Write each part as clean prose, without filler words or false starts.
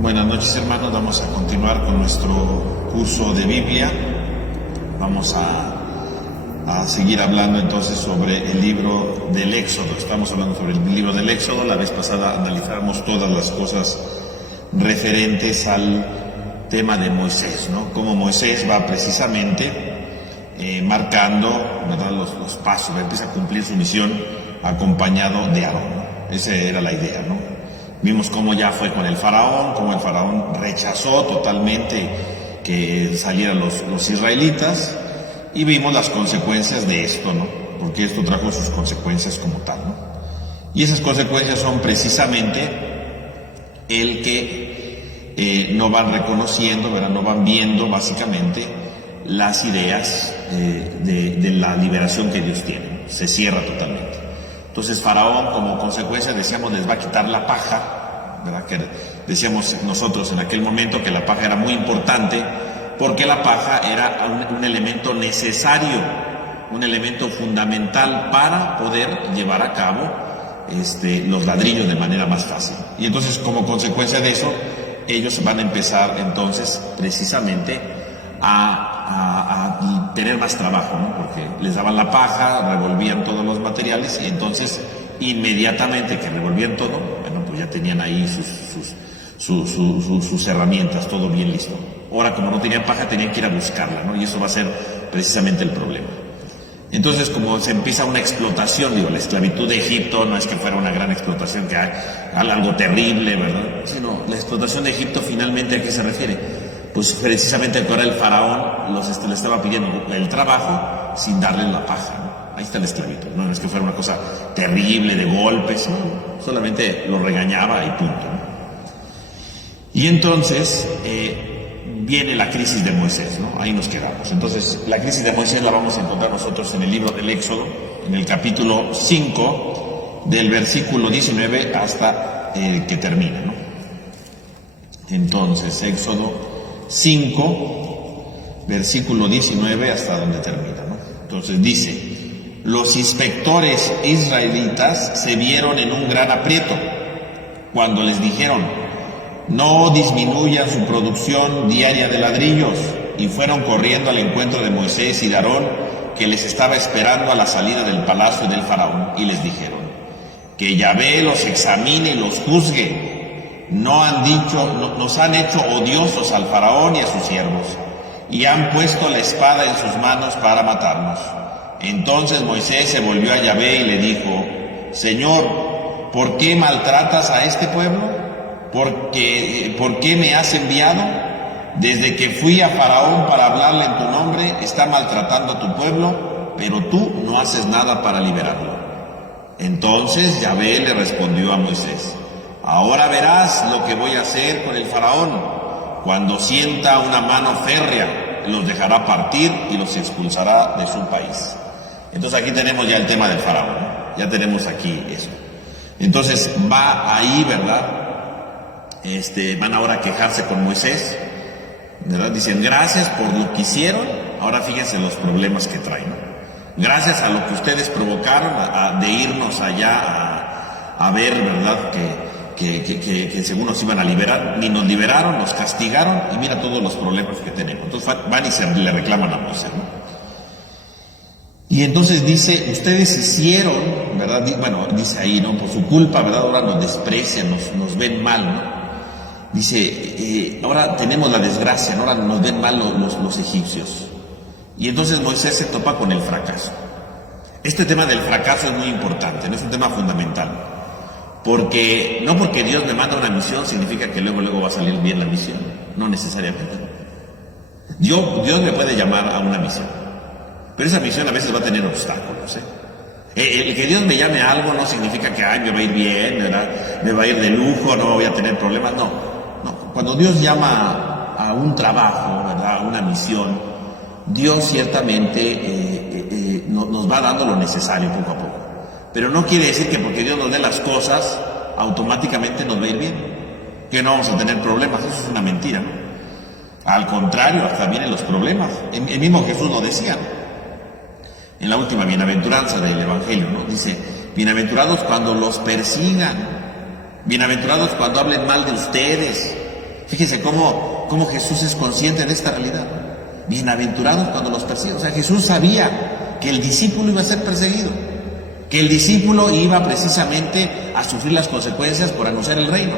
Buenas noches, hermanos. Vamos a continuar con nuestro curso de Biblia. Vamos a seguir hablando entonces sobre el libro del Éxodo. Estamos hablando sobre el libro del Éxodo. La vez pasada analizamos todas las cosas referentes al tema de Moisés, ¿no? Cómo Moisés va precisamente marcando, ¿verdad?, los pasos, empieza a cumplir su misión acompañado de Aarón, ¿no? Esa era la idea, ¿no? Vimos cómo ya fue con el faraón, cómo el faraón rechazó totalmente que salieran los israelitas, y vimos las consecuencias de esto, ¿no? Porque esto trajo sus consecuencias como tal, ¿no? Y esas consecuencias son precisamente el que no van reconociendo, ¿verdad?, no van viendo básicamente las ideas de la liberación que Dios tiene, ¿no? Se cierra totalmente. Entonces Faraón, como consecuencia, decíamos, les va a quitar la paja, ¿verdad? Que decíamos nosotros en aquel momento que la paja era muy importante, porque la paja era un elemento necesario, un elemento fundamental para poder llevar a cabo los ladrillos de manera más fácil. Y entonces, como consecuencia de eso, ellos van a empezar entonces precisamente a tener más trabajo, ¿no? Porque les daban la paja, revolvían todos los materiales, y entonces inmediatamente que revolvían todo, bueno, pues ya tenían ahí sus herramientas, todo bien listo. Ahora, como no tenían paja, tenían que ir a buscarla, ¿no? Y eso va a ser precisamente el problema. Entonces, como se empieza una explotación, digo, la esclavitud de Egipto no es que fuera una gran explotación, que hay algo terrible, ¿verdad? Sino la explotación de Egipto, finalmente, ¿a qué se refiere? Pues precisamente que ahora el faraón le estaba pidiendo el trabajo sin darles la paja, ¿no? Ahí está la esclavitud, no es que fuera una cosa terrible de golpes, no, solamente lo regañaba y punto, ¿no? Y entonces viene la crisis de Moisés, ¿no? Ahí nos quedamos. Entonces la crisis de Moisés la vamos a encontrar nosotros en el libro del Éxodo, en el capítulo 5, del versículo 19 hasta que termina, ¿no? Entonces, Éxodo 5, versículo 19 hasta donde termina, ¿no? Entonces dice: los inspectores israelitas se vieron en un gran aprieto cuando les dijeron: no disminuyan su producción diaria de ladrillos, y fueron corriendo al encuentro de Moisés y de Aarón, que les estaba esperando a la salida del palacio del faraón, y les dijeron: que Yahvé los examine y los juzgue. Nos han hecho odiosos al faraón y a sus siervos, y han puesto la espada en sus manos para matarnos. Entonces Moisés se volvió a Yahvé y le dijo: Señor, ¿por qué maltratas a este pueblo? ¿Por qué me has enviado? Desde que fui a Faraón para hablarle en tu nombre, está maltratando a tu pueblo, pero tú no haces nada para liberarlo. Entonces Yahvé le respondió a Moisés: ahora verás lo que voy a hacer con el faraón. Cuando sienta una mano férrea, los dejará partir y los expulsará de su país. Entonces aquí tenemos ya el tema del faraón, ¿no? Ya tenemos aquí eso. Entonces va ahí, ¿verdad? Van ahora a quejarse con Moisés, ¿verdad? Dicen: gracias por lo que hicieron, ahora fíjense los problemas que traen, ¿no? Gracias a lo que ustedes provocaron de irnos allá a ver, ¿verdad?, que según nos iban a liberar, ni nos liberaron, nos castigaron, y mira todos los problemas que tenemos. Entonces van y le reclaman a Moisés, ¿no? Y entonces dice: ustedes hicieron, ¿verdad? Bueno, dice ahí, ¿no? Por su culpa, ¿verdad? Ahora nos desprecian, nos ven mal, ¿no? Dice, ahora tenemos la desgracia, ¿no? Ahora nos ven mal los egipcios. Y entonces Moisés se topa con el fracaso. Este tema del fracaso es muy importante, ¿no? Es un tema fundamental. Porque Dios me manda una misión significa que luego va a salir bien la misión. No necesariamente. Dios me puede llamar a una misión, pero esa misión a veces va a tener obstáculos, ¿eh? El que Dios me llame a algo no significa que me va a ir bien, ¿verdad? Me va a ir de lujo, no voy a tener problemas. No. Cuando Dios llama a un trabajo, ¿verdad?, a una misión, Dios ciertamente nos va dando lo necesario poco a poco. Pero no quiere decir que porque Dios nos dé las cosas, automáticamente nos va a ir bien, que no vamos a tener problemas. Eso es una mentira, ¿no? Al contrario, hasta vienen los problemas. El mismo Jesús lo decía en la última bienaventuranza del Evangelio, ¿no? Dice: bienaventurados cuando los persigan, bienaventurados cuando hablen mal de ustedes, Fíjense cómo Jesús es consciente de esta realidad. Bienaventurados cuando los persiguen. O sea, Jesús sabía que el discípulo iba a ser perseguido, que el discípulo iba precisamente a sufrir las consecuencias por anunciar el reino.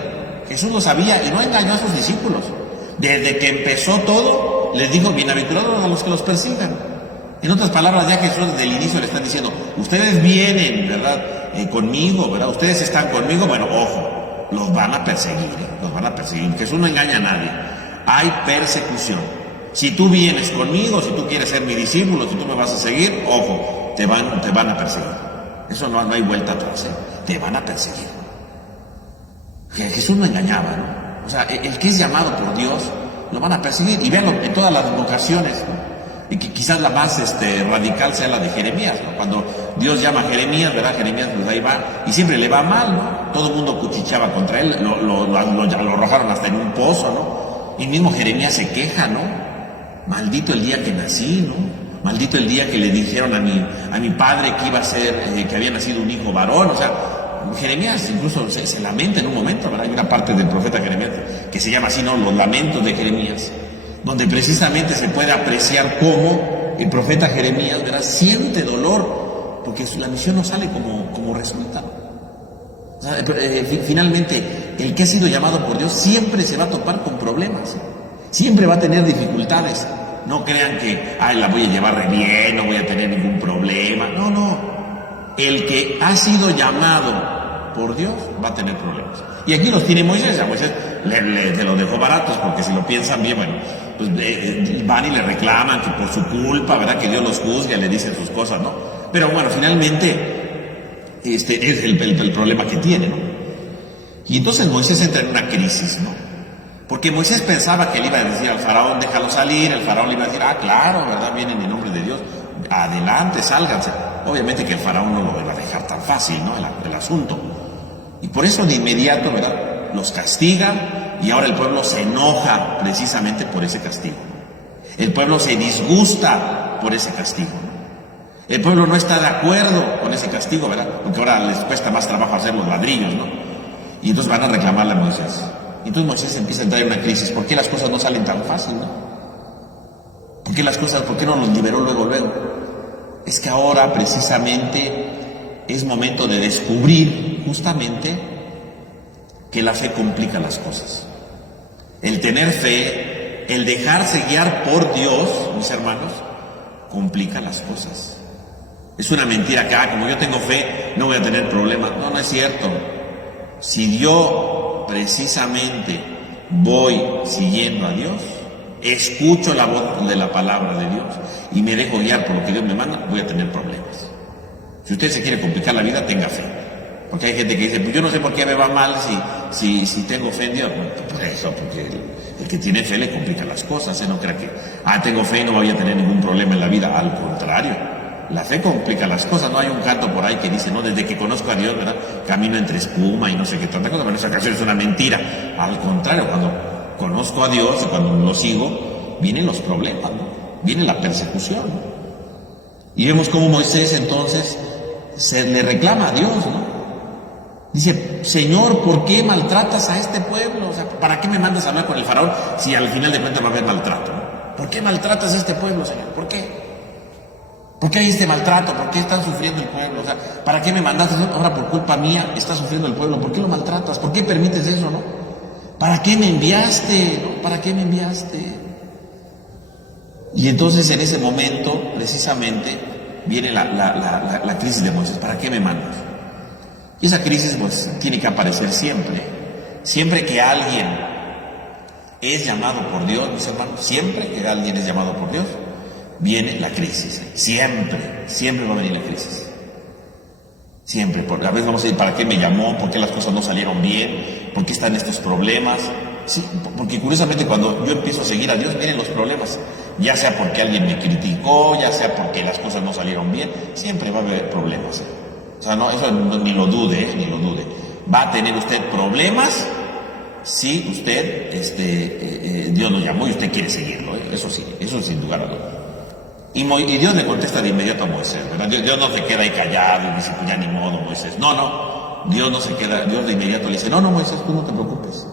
Jesús lo sabía y no engañó a sus discípulos. Desde que empezó todo, les dijo, bienaventurados a los que los persigan. En otras palabras, ya Jesús desde el inicio le está diciendo, ustedes vienen, ¿verdad? Conmigo, ¿verdad? Ustedes están conmigo, bueno, ojo, los van a perseguir, los van a perseguir. Jesús no engaña a nadie. Hay persecución. Si tú vienes conmigo, si tú quieres ser mi discípulo, si tú me vas a seguir, ojo, te van a perseguir. Eso no hay vuelta atrás, te van a perseguir. Jesús no engañaba, ¿no? O sea, el que es llamado por Dios, lo van a perseguir. Y véanlo en todas las vocaciones, ¿no? Y que quizás la más radical sea la de Jeremías, ¿no? Cuando Dios llama a Jeremías, ¿verdad? Jeremías pues ahí va, y siempre le va mal, ¿no? Todo el mundo cuchicheaba contra él, lo arrojaron hasta en un pozo, ¿no? Y mismo Jeremías se queja, ¿no? Maldito el día que nací, ¿no? Maldito el día que le dijeron a mi padre que iba a ser, que había nacido un hijo varón. O sea, Jeremías incluso se lamenta en un momento, ¿verdad? Hay una parte del profeta Jeremías que se llama así, ¿no? Los lamentos de Jeremías, donde precisamente se puede apreciar cómo el profeta Jeremías, ¿verdad?, siente dolor, porque la misión no sale como resultado. O sea, finalmente, el que ha sido llamado por Dios siempre se va a topar con problemas, siempre va a tener dificultades. No crean que, la voy a llevar re bien, no voy a tener ningún problema. No. El que ha sido llamado por Dios va a tener problemas. Y aquí los tiene Moisés. A Moisés se los dejó baratos, porque si lo piensan bien, bueno, pues van y le reclaman que por su culpa, ¿verdad?, que Dios los juzgue, le dicen sus cosas, ¿no? Pero bueno, finalmente, es el problema que tiene, ¿no? Y entonces Moisés entra en una crisis, ¿no? Porque Moisés pensaba que le iba a decir al faraón, déjalo salir. El faraón le iba a decir, claro, ¿verdad?, vienen en nombre de Dios, adelante, sálganse. Obviamente que el faraón no lo iba a dejar tan fácil, ¿no?, el asunto. Y por eso de inmediato, ¿verdad?, los castiga, y ahora el pueblo se enoja precisamente por ese castigo. El pueblo se disgusta por ese castigo, ¿no? El pueblo no está de acuerdo con ese castigo, ¿verdad?, porque ahora les cuesta más trabajo hacer los ladrillos, ¿no? Y entonces van a reclamarle a Moisés. Y entonces Moisés empieza a entrar en una crisis. ¿Por qué las cosas no salen tan fácil, no? ¿Por qué no los liberó luego? Es que ahora precisamente es momento de descubrir justamente que la fe complica las cosas. El tener fe, el dejarse guiar por Dios, mis hermanos, complica las cosas. Es una mentira que, como yo tengo fe, no voy a tener problemas. No es cierto. Si yo precisamente voy siguiendo a Dios, escucho la voz de la palabra de Dios y me dejo guiar por lo que Dios me manda, voy a tener problemas. Si usted se quiere complicar la vida, tenga fe. Porque hay gente que dice, pues yo no sé por qué me va mal si tengo fe en Dios. Bueno, pues eso, porque el que tiene fe le complica las cosas. No crea que, tengo fe y no voy a tener ningún problema en la vida. Al contrario, la fe complica las cosas. No hay un canto por ahí que dice, no, desde que conozco a Dios, ¿verdad?, camino entre espuma y no sé qué tanta cosa. Pero esa canción es una mentira. Al contrario, cuando conozco a Dios y cuando lo sigo, vienen los problemas, ¿no? Viene la persecución, ¿no? Y vemos cómo Moisés entonces se le reclama a Dios, ¿no? Dice, Señor, ¿por qué maltratas a este pueblo? O sea, ¿para qué me mandas a hablar con el faraón si al final de cuentas va a haber maltrato, ¿no? ¿Por qué maltratas a este pueblo, Señor? ¿Por qué? ¿Por qué hay este maltrato? ¿Por qué están sufriendo el pueblo? O sea, ¿para qué me mandaste? Ahora por culpa mía está sufriendo el pueblo. ¿Por qué lo maltratas? ¿Por qué permites eso, no? ¿Para qué me enviaste? ¿No? ¿Para qué me enviaste? Y entonces en ese momento, precisamente, viene la crisis de Moisés. ¿Para qué me mandas? Y esa crisis, pues, tiene que aparecer siempre. Siempre que alguien es llamado por Dios, mis hermanos, siempre que alguien es llamado por Dios, viene la crisis. Siempre va a venir la crisis. Siempre. Porque a veces vamos a decir, ¿para qué me llamó? ¿Por qué las cosas no salieron bien? ¿Por qué están estos problemas? Sí, porque curiosamente cuando yo empiezo a seguir a Dios, vienen los problemas. Ya sea porque alguien me criticó, ya sea porque las cosas no salieron bien, siempre va a haber problemas. O sea, no, eso ni lo dude. Va a tener usted problemas si usted, Dios lo llamó y usted quiere seguirlo. Eso sí, eso sin lugar a dudas. Y Dios le contesta de inmediato a Moisés, ¿verdad? Dios no se queda ahí callado y dice, pues ya ni modo, Moisés. No, Dios no se queda, Dios de inmediato le dice, no, Moisés, tú no te preocupes.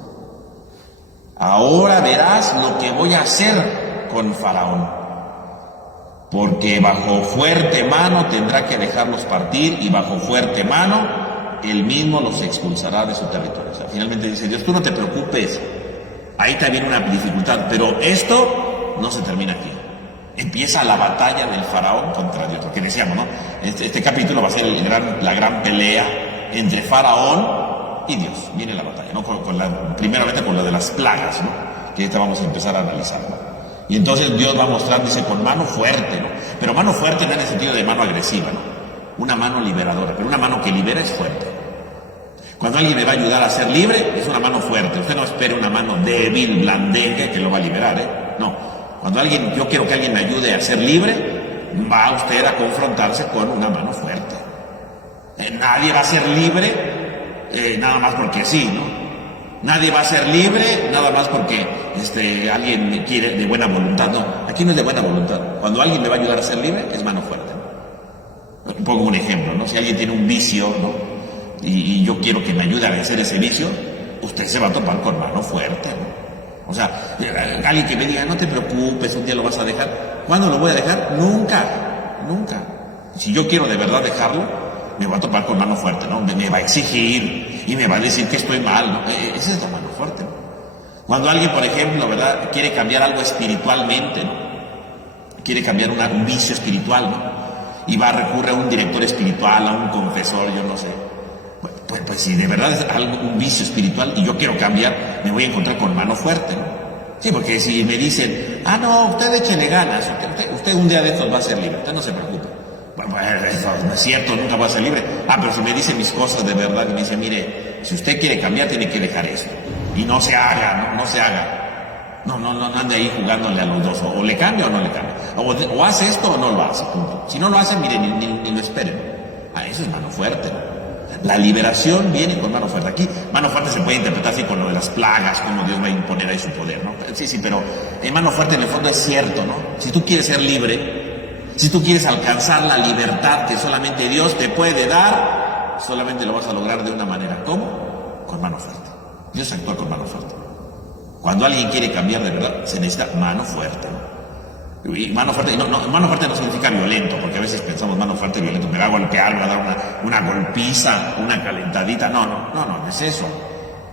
Ahora verás lo que voy a hacer con Faraón. Porque bajo fuerte mano tendrá que dejarlos partir y bajo fuerte mano él mismo los expulsará de su territorio. O sea, finalmente dice Dios, tú no te preocupes, ahí también una dificultad, pero esto no se termina aquí. Empieza la batalla del Faraón contra Dios, porque decíamos, ¿no? Este capítulo va a ser la gran pelea entre Faraón y Dios. Viene la batalla, ¿no? Primeramente con la de las plagas, ¿no? Que ahorita vamos a empezar a analizar, ¿no? Y entonces Dios va a mostrar, dice, con mano fuerte, ¿no? Pero mano fuerte no en el sentido de mano agresiva, ¿no? Una mano liberadora, pero una mano que libera es fuerte. Cuando alguien le va a ayudar a ser libre, es una mano fuerte. Usted no espere una mano débil, blandengue, que lo va a liberar, ¿eh? No. Cuando yo quiero que alguien me ayude a ser libre, va usted a confrontarse con una mano fuerte. Nadie va a ser libre nada más porque sí, ¿no? Nadie va a ser libre nada más porque alguien quiere de buena voluntad. No, aquí no es de buena voluntad. Cuando alguien me va a ayudar a ser libre, es mano fuerte. Pongo un ejemplo, ¿no? Si alguien tiene un vicio, ¿no? Y yo quiero que me ayude a vencer ese vicio, usted se va a topar con mano fuerte, ¿no? O sea, alguien que me diga, no te preocupes, un día lo vas a dejar. ¿Cuándo lo voy a dejar? Nunca, nunca. Si yo quiero de verdad dejarlo, me va a topar con mano fuerte, ¿no? Me va a exigir y me va a decir que estoy mal, ¿no? Esa es la mano fuerte, ¿no? Cuando alguien, por ejemplo, ¿verdad?, quiere cambiar algo espiritualmente, ¿no? Quiere cambiar un vicio espiritual, ¿no? Y recurre a un director espiritual, a un confesor, yo no sé. Pues si de verdad es un vicio espiritual y yo quiero cambiar, me voy a encontrar con mano fuerte, ¿no? Sí, porque si me dicen, no, usted échele ganas, usted un día de estos va a ser libre, usted no se preocupe. Bueno, eso no es cierto, nunca va a ser libre. Pero si me dicen mis cosas de verdad y me dice, mire, si usted quiere cambiar, tiene que dejar eso. Y no se haga, no se haga. No ande ahí jugándole a los dos, o le cambia o no le cambia. O hace esto o no lo hace, punto. Si no lo hace, mire, ni lo esperen. Eso es mano fuerte, ¿no? La liberación viene con mano fuerte. Aquí, mano fuerte se puede interpretar así con lo de las plagas, como Dios va a imponer ahí su poder, ¿no? Sí, pero en mano fuerte en el fondo es cierto, ¿no? Si tú quieres ser libre, si tú quieres alcanzar la libertad que solamente Dios te puede dar, solamente lo vas a lograr de una manera. ¿Cómo? Con mano fuerte. Dios actúa con mano fuerte. Cuando alguien quiere cambiar de verdad, se necesita mano fuerte, ¿no? Y mano fuerte no significa violento, porque a veces pensamos mano fuerte y violento, me va a golpear, me va a dar una golpiza, una calentadita. No es eso.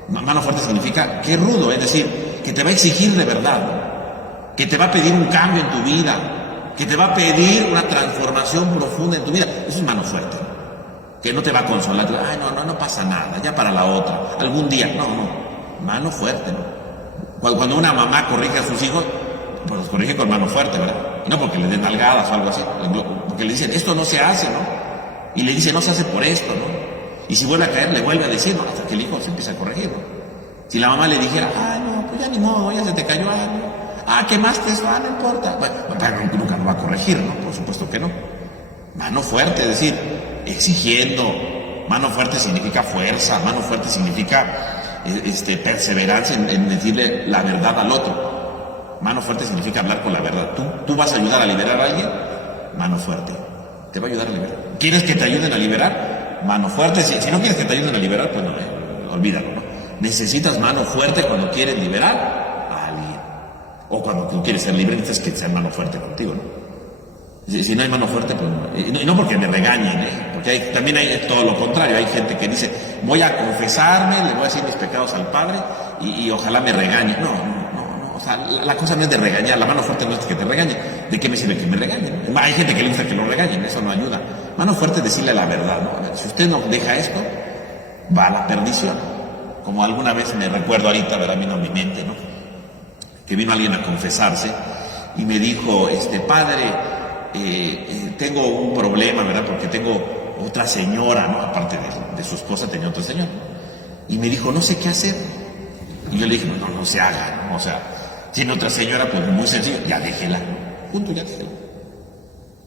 Mano fuerte significa que es rudo, es decir, que te va a exigir de verdad, ¿no? Que te va a pedir un cambio en tu vida, que te va a pedir una transformación profunda en tu vida. Eso es mano fuerte, ¿no? Que no te va a consolar, no pasa nada, ya para la otra, algún día. No, mano fuerte, ¿no? Cuando una mamá corrige a sus hijos, pues los corrige con mano fuerte, ¿verdad? Y no porque le den nalgadas o algo así, porque le dicen, esto no se hace, ¿no? Y le dice, no se hace por esto, ¿no? Y si vuelve a caer, le vuelve a decir, ¿no? Hasta que el hijo se empieza a corregir, ¿no? Si la mamá le dijera, no, pues ya ni modo, ya se te cayó algo. Quemaste eso, no importa. Bueno, pero nunca lo va a corregir, ¿no? Por supuesto que no. Mano fuerte, es decir, exigiendo. Mano fuerte significa fuerza, mano fuerte significa perseverancia en decirle la verdad al otro. Mano fuerte significa hablar con la verdad. ¿Tú vas a ayudar a liberar a alguien? Mano fuerte. Te va a ayudar a liberar. ¿Quieres que te ayuden a liberar? Mano fuerte. Si no quieres que te ayuden a liberar, pues no, olvídalo, ¿no? Necesitas mano fuerte cuando quieres liberar a alguien. O cuando tú quieres ser libre, necesitas que sea mano fuerte contigo, ¿no? Si no hay mano fuerte, pues no. Y no porque me regañen, porque también hay todo lo contrario. Hay gente que dice, voy a confesarme, le voy a decir mis pecados al Padre y ojalá me regañe. No. O sea, la cosa no es de regañar, la mano fuerte no es que te regañe. ¿De qué me sirve que me regañen? Hay gente que le gusta que lo regañen, eso no ayuda. Mano fuerte es decirle la verdad, ¿no? Si usted no deja esto, va a la perdición. Como alguna vez me recuerdo ahorita, ¿verdad? Vino a mi mente, ¿no? Que vino alguien a confesarse y me dijo, padre, tengo un problema, ¿verdad? Porque tengo otra señora, ¿no? Aparte de su esposa tenía otra señora. Y me dijo, no sé qué hacer. Y yo le dije, no se haga, ¿no? O sea, tiene otra señora, pues muy sencillo, ya déjela, punto, ya déjela.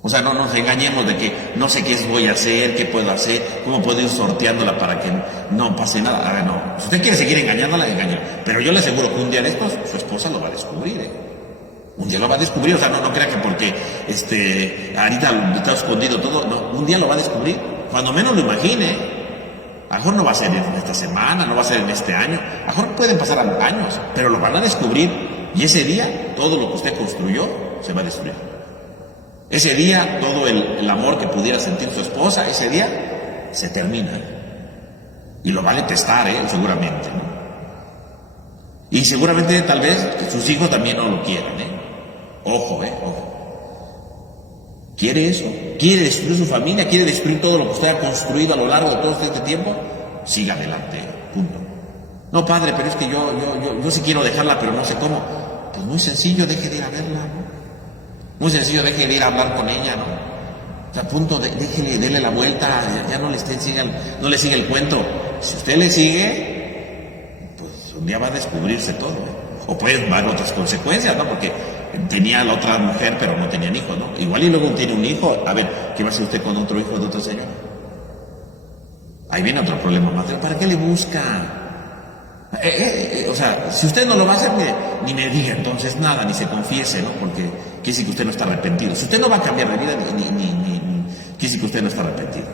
O sea, no nos engañemos de que no sé qué voy a hacer, qué puedo hacer, cómo puedo ir sorteándola para que no pase nada. A ver, no, si usted quiere seguir engañándola, engaña. Pero yo le aseguro que un día de estos, su esposa lo va a descubrir, Un día lo va a descubrir, o sea, no crea que porque ahorita está escondido todo, no, un día lo va a descubrir, cuando menos lo imagine. A lo mejor no va a ser en esta semana, no va a ser en este año, a lo mejor pueden pasar años, pero lo van a descubrir y ese día todo lo que usted construyó se va a destruir. Ese día todo el amor que pudiera sentir su esposa, ese día se termina. Y lo va a detestar, seguramente, ¿no? Y seguramente tal vez sus hijos también no lo quieran, Ojo, ojo. ¿Quiere eso? ¿Quiere destruir su familia? ¿Quiere destruir todo lo que usted ha construido a lo largo de todo este tiempo? Siga adelante, punto. No, padre, pero es que yo sí quiero dejarla, pero no sé cómo. Pues muy sencillo, deje de ir a verla, ¿no? Muy sencillo, deje de ir a hablar con ella, ¿no? O sea, punto, déle la vuelta, ya no le siga el cuento. Si usted le sigue, pues un día va a descubrirse todo, O pueden haber otras consecuencias, ¿no? Porque tenía a la otra mujer, pero no tenían hijos, ¿no? Igual y luego tiene un hijo, a ver, ¿qué va a hacer usted con otro hijo de otro señor? Ahí viene otro problema más. ¿Para qué le busca? O sea, si usted no lo va a hacer, ni me diga entonces nada, ni se confiese, ¿no? Porque quiere decir que usted no está arrepentido. Si usted no va a cambiar de vida, quiere decir que usted no está arrepentido.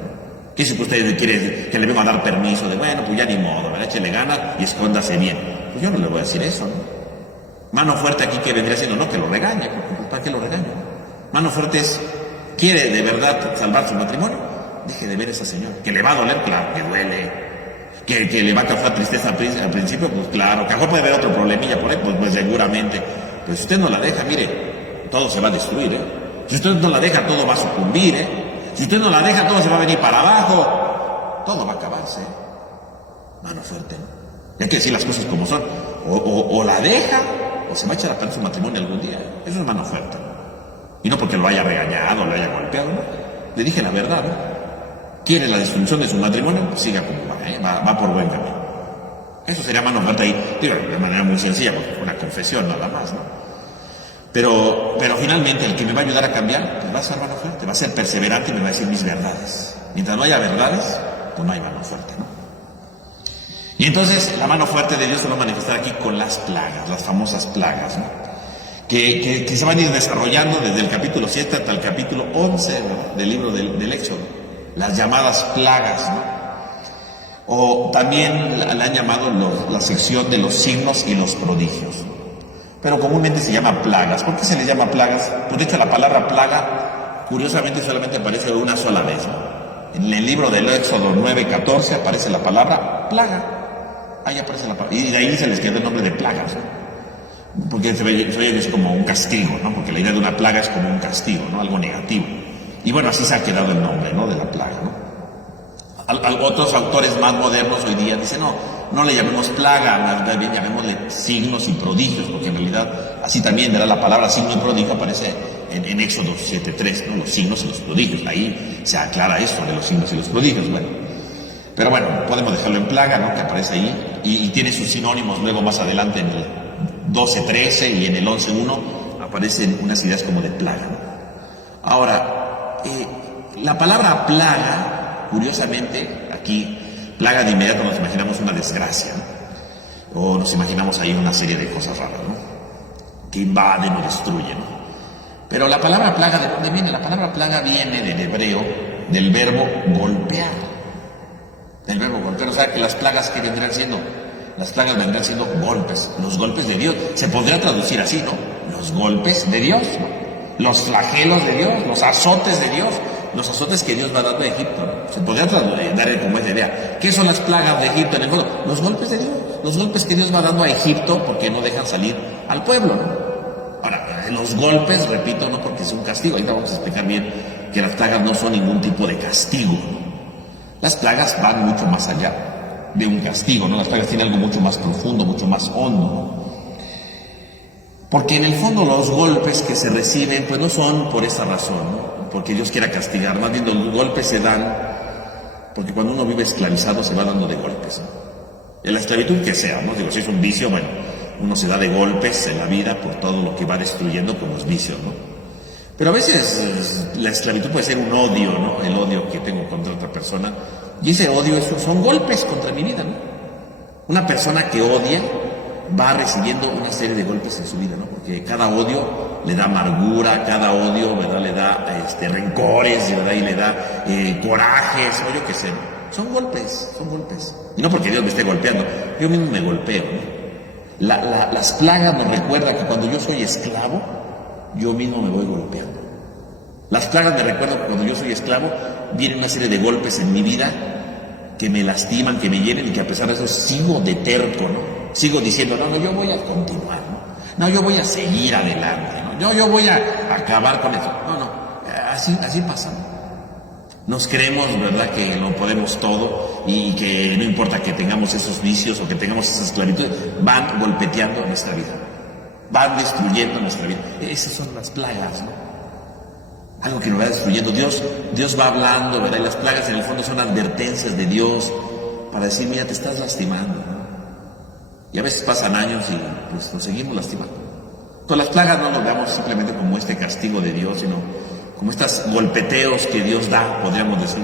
Quiere decir que usted quiere que le venga a dar permiso de, bueno, pues ya ni modo, ¿verdad? Échele ganas y escóndase bien. Pues yo no le voy a decir eso, ¿no? Mano fuerte aquí que vendría siendo, no que lo regañe, porque ¿para qué lo regañe? Mano fuerte es, ¿quiere de verdad salvar su matrimonio? Deje de ver a esa señora, que le va a doler, claro, que duele, que le va a causar tristeza al principio, pues claro, que a lo mejor puede haber otro problemilla por ahí, pues seguramente, pero si usted no la deja, mire, todo se va a destruir, Si usted no la deja, todo va a sucumbir, Si usted no la deja, todo se va a venir para abajo, todo va a acabarse, Mano fuerte, ¿no? Hay que decir las cosas como son, o la deja, o se va a echar a perder su matrimonio algún día. Eso es mano fuerte. Y no porque lo haya regañado o lo haya golpeado, ¿no? Le dije la verdad, ¿no? ¿Quiere la destrucción de su matrimonio? Pues siga como va por buen camino. Eso sería mano fuerte ahí, digo, de manera muy sencilla, porque una confesión nada más, ¿no? Pero finalmente el que me va a ayudar a cambiar, pues va a ser mano fuerte, va a ser perseverante y me va a decir mis verdades. Mientras no haya verdades, pues no hay mano fuerte, ¿no? Y entonces la mano fuerte de Dios se va a manifestar aquí con las plagas, las famosas plagas, ¿no? Que se van a ir desarrollando desde el capítulo 7 hasta el capítulo 11, ¿no? Del libro del Éxodo, las llamadas plagas, ¿no? O también la han llamado la sección de los signos y los prodigios, pero comúnmente se llama plagas. ¿Por qué se les llama plagas? Pues de hecho la palabra plaga curiosamente solamente aparece una sola vez, ¿no? En el libro del Éxodo 9:14 aparece la palabra plaga. Ahí aparece la palabra. Y de ahí se les queda el nombre de plagas, ¿no? Porque se oye como un castigo, ¿no? Porque la idea de una plaga es como un castigo, ¿no? Algo negativo. Y bueno, así se ha quedado el nombre, ¿no? De la plaga, ¿no? Otros autores más modernos hoy día dicen, no le llamemos plaga, más bien llamémosle signos y prodigios, porque en realidad así también, ¿verdad? La palabra signo y prodigio aparece en Éxodo 7:3, ¿no? Los signos y los prodigios. Ahí se aclara eso de los signos y los prodigios, bueno. Pero bueno, podemos dejarlo en plaga, ¿no? Que aparece ahí, y tiene sus sinónimos luego más adelante en el 12:13 y en el 11:1 aparecen unas ideas como de plaga, ¿no? Ahora, la palabra plaga, curiosamente, aquí, plaga de inmediato nos imaginamos una desgracia, ¿no? O nos imaginamos ahí una serie de cosas raras, ¿no? Que invaden o destruyen, ¿no? Pero la palabra plaga, ¿de dónde viene? La palabra plaga viene del hebreo, del verbo golpear. Del verbo golpear, o sea que las plagas que vendrán siendo, las plagas vendrán siendo golpes, los golpes de Dios. Se podría traducir así, ¿no? Los golpes de Dios, ¿no? Los flagelos de Dios, los azotes de Dios, los azotes que Dios va dando a Egipto, ¿no? Se podría dar como esa idea. ¿Qué son las plagas de Egipto en el fondo? Los golpes de Dios, los golpes que Dios va dando a Egipto porque no dejan salir al pueblo, ¿no? Ahora, los golpes, repito, no porque es un castigo, ahorita vamos a explicar bien que las plagas no son ningún tipo de castigo. Las plagas van mucho más allá de un castigo, ¿no? Las plagas tienen algo mucho más profundo, mucho más hondo, ¿no? Porque en el fondo los golpes que se reciben, pues no son por esa razón, ¿no? Porque Dios quiera castigar, más bien los golpes se dan porque cuando uno vive esclavizado se va dando de golpes, ¿no? En la esclavitud que sea, ¿no? Digo, si es un vicio, bueno, uno se da de golpes en la vida por todo lo que va destruyendo con los vicios, ¿no? Pero a veces la esclavitud puede ser un odio, ¿no? El odio que tengo contra otra persona. Y ese odio son golpes contra mi vida, ¿no? Una persona que odia va recibiendo una serie de golpes en su vida, ¿no? Porque cada odio le da amargura, cada odio, ¿verdad? Le da rencores, ¿verdad? Y le da corajes, o yo qué sé. son golpes, son golpes. Y no porque Dios me esté golpeando, yo mismo me golpeo, ¿no? Las plagas nos recuerdan que cuando yo soy esclavo, yo mismo me voy golpeando. Las plagas me recuerdan que cuando yo soy esclavo, viene una serie de golpes en mi vida que me lastiman, que me hieren y que a pesar de eso sigo de terco, ¿no? Sigo diciendo, no, yo voy a continuar, ¿no? No, yo voy a seguir adelante, ¿no? Yo voy a acabar con eso. No, así pasa, ¿no? Nos creemos, ¿verdad?, que lo podemos todo y que no importa que tengamos esos vicios o que tengamos esas esclavitudes, van golpeteando nuestra vida, van destruyendo nuestra vida. Esas son las plagas, ¿no? Algo que nos va destruyendo. Dios va hablando, ¿verdad? Y las plagas en el fondo son advertencias de Dios para decir, mira, te estás lastimando, ¿no? Y a veces pasan años y pues nos seguimos lastimando. Entonces las plagas no nos veamos simplemente como este castigo de Dios, sino como estos golpeteos que Dios da, podríamos decir,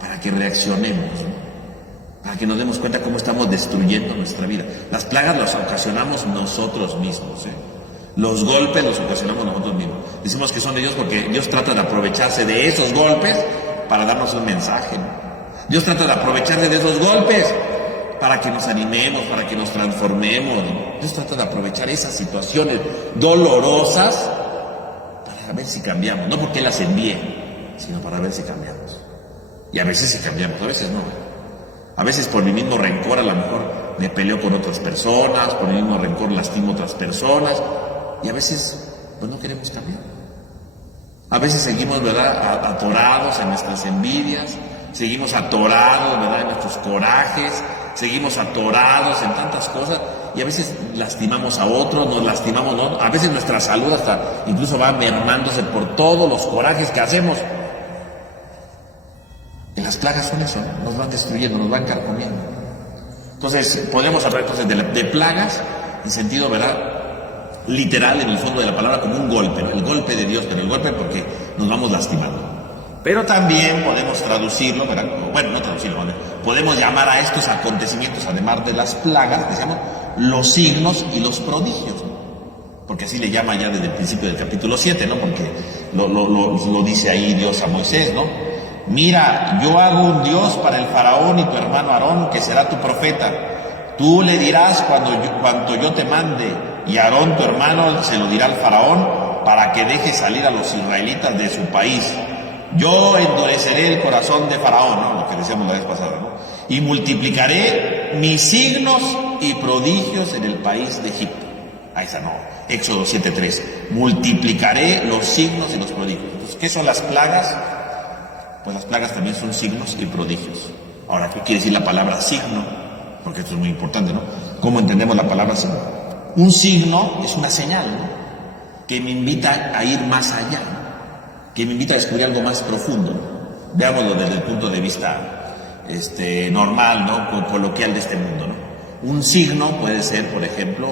para que reaccionemos, ¿no? Para que nos demos cuenta cómo estamos destruyendo nuestra vida. Las plagas las ocasionamos nosotros mismos, ¿eh? Los golpes los ocasionamos nosotros mismos. Decimos que son de Dios porque Dios trata de aprovecharse de esos golpes para darnos un mensaje, ¿no? Dios trata de aprovecharse de esos golpes para que nos animemos, para que nos transformemos, ¿no? Dios trata de aprovechar esas situaciones dolorosas para ver si cambiamos, no porque Él las envíe, sino para ver si cambiamos. Y a veces sí cambiamos, a veces no. A veces por mi mismo rencor a lo mejor me peleo con otras personas, por mi mismo rencor lastimo a otras personas, y a veces pues no queremos cambiar. A veces seguimos, ¿verdad?, atorados en nuestras envidias, seguimos atorados, ¿verdad?, en nuestros corajes, seguimos atorados en tantas cosas, y a veces lastimamos a otros, nos lastimamos, ¿no? A veces nuestra salud hasta incluso va mermándose por todos los corajes que hacemos. Y las plagas son eso, ¿no? Nos van destruyendo, nos van carcomiendo. Entonces, podemos hablar entonces de plagas en sentido, ¿verdad?, literal, en el fondo de la palabra, como un golpe, ¿no? El golpe de Dios, pero el golpe porque nos vamos lastimando. Pero también podemos traducirlo, ¿verdad? Bueno, no traducirlo, ¿vale? Podemos llamar a estos acontecimientos, además de las plagas, que se llaman los signos y los prodigios, ¿no? Porque así le llama ya desde el principio del capítulo 7, ¿no? Porque lo dice ahí Dios a Moisés, ¿no? Mira, yo hago un Dios para el faraón y tu hermano Aarón, que será tu profeta. Tú le dirás cuanto yo te mande, y Aarón tu hermano se lo dirá al faraón para que deje salir a los israelitas de su país. Yo endureceré el corazón de Faraón, ¿no? Lo que decíamos la vez pasada, ¿no? Y multiplicaré mis signos y prodigios en el país de Egipto. Ahí está, no. Éxodo 7:3. Multiplicaré los signos y los prodigios. Entonces, ¿qué son las plagas? Pues las plagas también son signos y prodigios. Ahora, ¿qué quiere decir la palabra signo? Porque esto es muy importante, ¿no? ¿Cómo entendemos la palabra signo? Un signo es una señal, ¿no?, que me invita a ir más allá, que me invita a descubrir algo más profundo. Veámoslo desde el punto de vista normal, ¿no?, coloquial de este mundo, ¿no? Un signo puede ser, por ejemplo,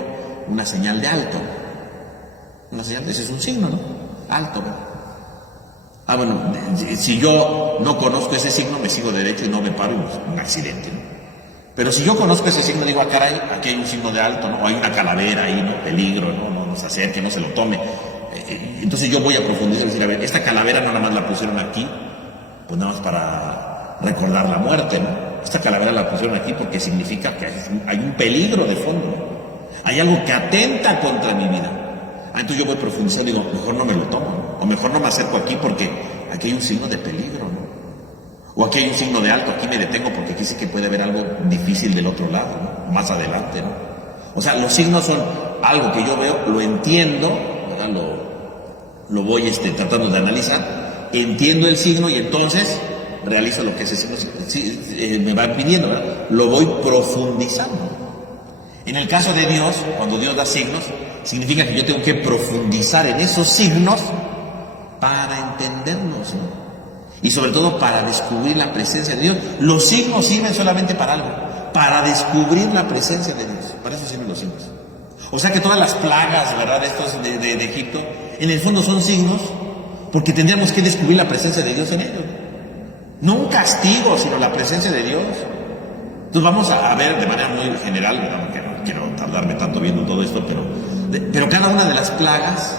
una señal de alto. Una señal, ese es un signo, ¿no? Alto, ¿no? Bueno, si yo no conozco ese signo, me sigo derecho y no me paro, un accidente, ¿no? Pero si yo conozco ese signo, digo, caray, aquí hay un signo de alto, ¿no? O hay una calavera ahí, ¿no? Peligro, no se acerque, no se lo tome. Entonces yo voy a profundizar y decir, a ver, esta calavera no nada más la pusieron aquí, pues nada más para recordar la muerte, ¿no? Esta calavera la pusieron aquí porque significa que hay un peligro de fondo, hay algo que atenta contra mi vida. Entonces yo voy profundizando y digo, mejor no me lo tomo, ¿no? O mejor no me acerco aquí porque aquí hay un signo de peligro, ¿no? O aquí hay un signo de alto, aquí me detengo porque aquí sí que puede haber algo difícil del otro lado, ¿no? Más adelante, ¿no? O sea, los signos son algo que yo veo, lo entiendo, ¿verdad? Lo voy tratando de analizar, entiendo el signo y entonces realizo lo que ese signo me va pidiendo, ¿verdad? Lo voy profundizando. En el caso de Dios, cuando Dios da signos, significa que yo tengo que profundizar en esos signos para entenderlos, ¿no? Y sobre todo para descubrir la presencia de Dios. Los signos sirven solamente para algo, para descubrir la presencia de Dios. Para eso sirven los signos. O sea que todas las plagas, ¿verdad?, de Egipto, en el fondo son signos, porque tendríamos que descubrir la presencia de Dios en ellos. No un castigo, sino la presencia de Dios. Entonces vamos a ver de manera muy general, no quiero tardarme tanto viendo todo esto, pero cada una de las plagas,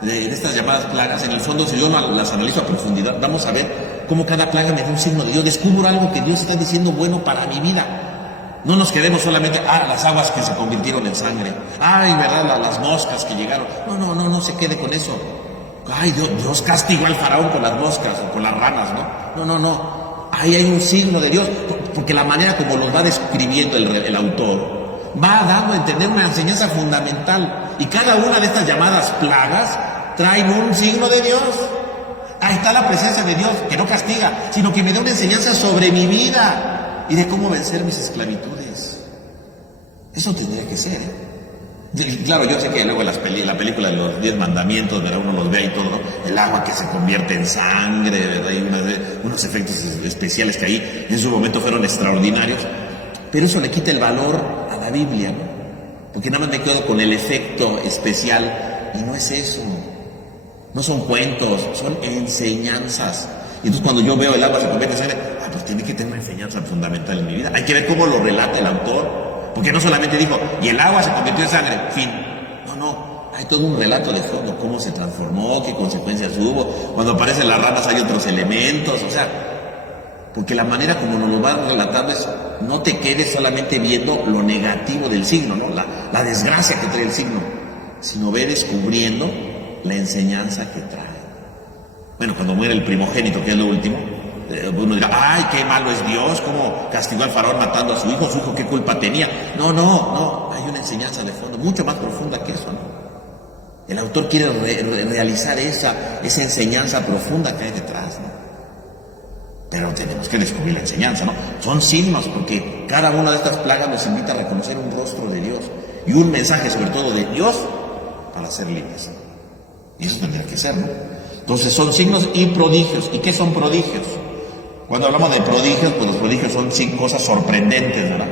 de estas llamadas plagas, en el fondo, si yo las analizo a profundidad, vamos a ver cómo cada plaga me da un signo de Dios. Descubro algo que Dios está diciendo bueno para mi vida. No nos quedemos solamente, las aguas que se convirtieron en sangre. Ay, ¿verdad? Las moscas que llegaron. No se quede con eso. Ay, Dios castigó al faraón con las moscas o con las ranas, ¿no? No. Ahí hay un signo de Dios, porque la manera como los va describiendo el autor va dando a entender una enseñanza fundamental. Y cada una de estas llamadas plagas traen un signo de Dios. Ahí está la presencia de Dios, que no castiga, sino que me da una enseñanza sobre mi vida y de cómo vencer mis esclavitudes. Eso tendría que ser, Claro, yo sé que luego la película de los 10 mandamientos, ¿verdad? Uno los ve ahí todo, ¿no? El agua que se convierte en sangre, ¿verdad? Y unos efectos especiales que ahí en su momento fueron extraordinarios. Pero eso le quita el valor a la Biblia, ¿no? Porque nada más me quedo con el efecto especial y no es eso. No son cuentos, son enseñanzas. Y entonces cuando yo veo el agua se convierte en sangre, pues tiene que tener una enseñanza fundamental en mi vida. Hay que ver cómo lo relata el autor. Porque no solamente dijo, y el agua se convirtió en sangre, fin. No, hay todo un relato de fondo, cómo se transformó, qué consecuencias hubo. Cuando aparecen las ranas hay otros elementos, porque la manera como nos lo van relatando es, no te quedes solamente viendo lo negativo del signo, ¿no? La desgracia que trae el signo, sino ve descubriendo la enseñanza que trae. Bueno, cuando muere el primogénito, que es lo último, uno dirá, ay, qué malo es Dios, cómo castigó al faraón matando a su hijo qué culpa tenía. No, hay una enseñanza de fondo, mucho más profunda que eso, ¿no? El autor quiere realizar esa enseñanza profunda que hay detrás, ¿no? Pero tenemos que descubrir la enseñanza, ¿no? Son signos, porque cada una de estas plagas nos invita a reconocer un rostro de Dios y un mensaje sobre todo de Dios para ser libres. Y eso tendría que ser, ¿no? Entonces son signos y prodigios. ¿Y qué son prodigios? Cuando hablamos de prodigios, pues los prodigios son cosas sorprendentes, ¿verdad?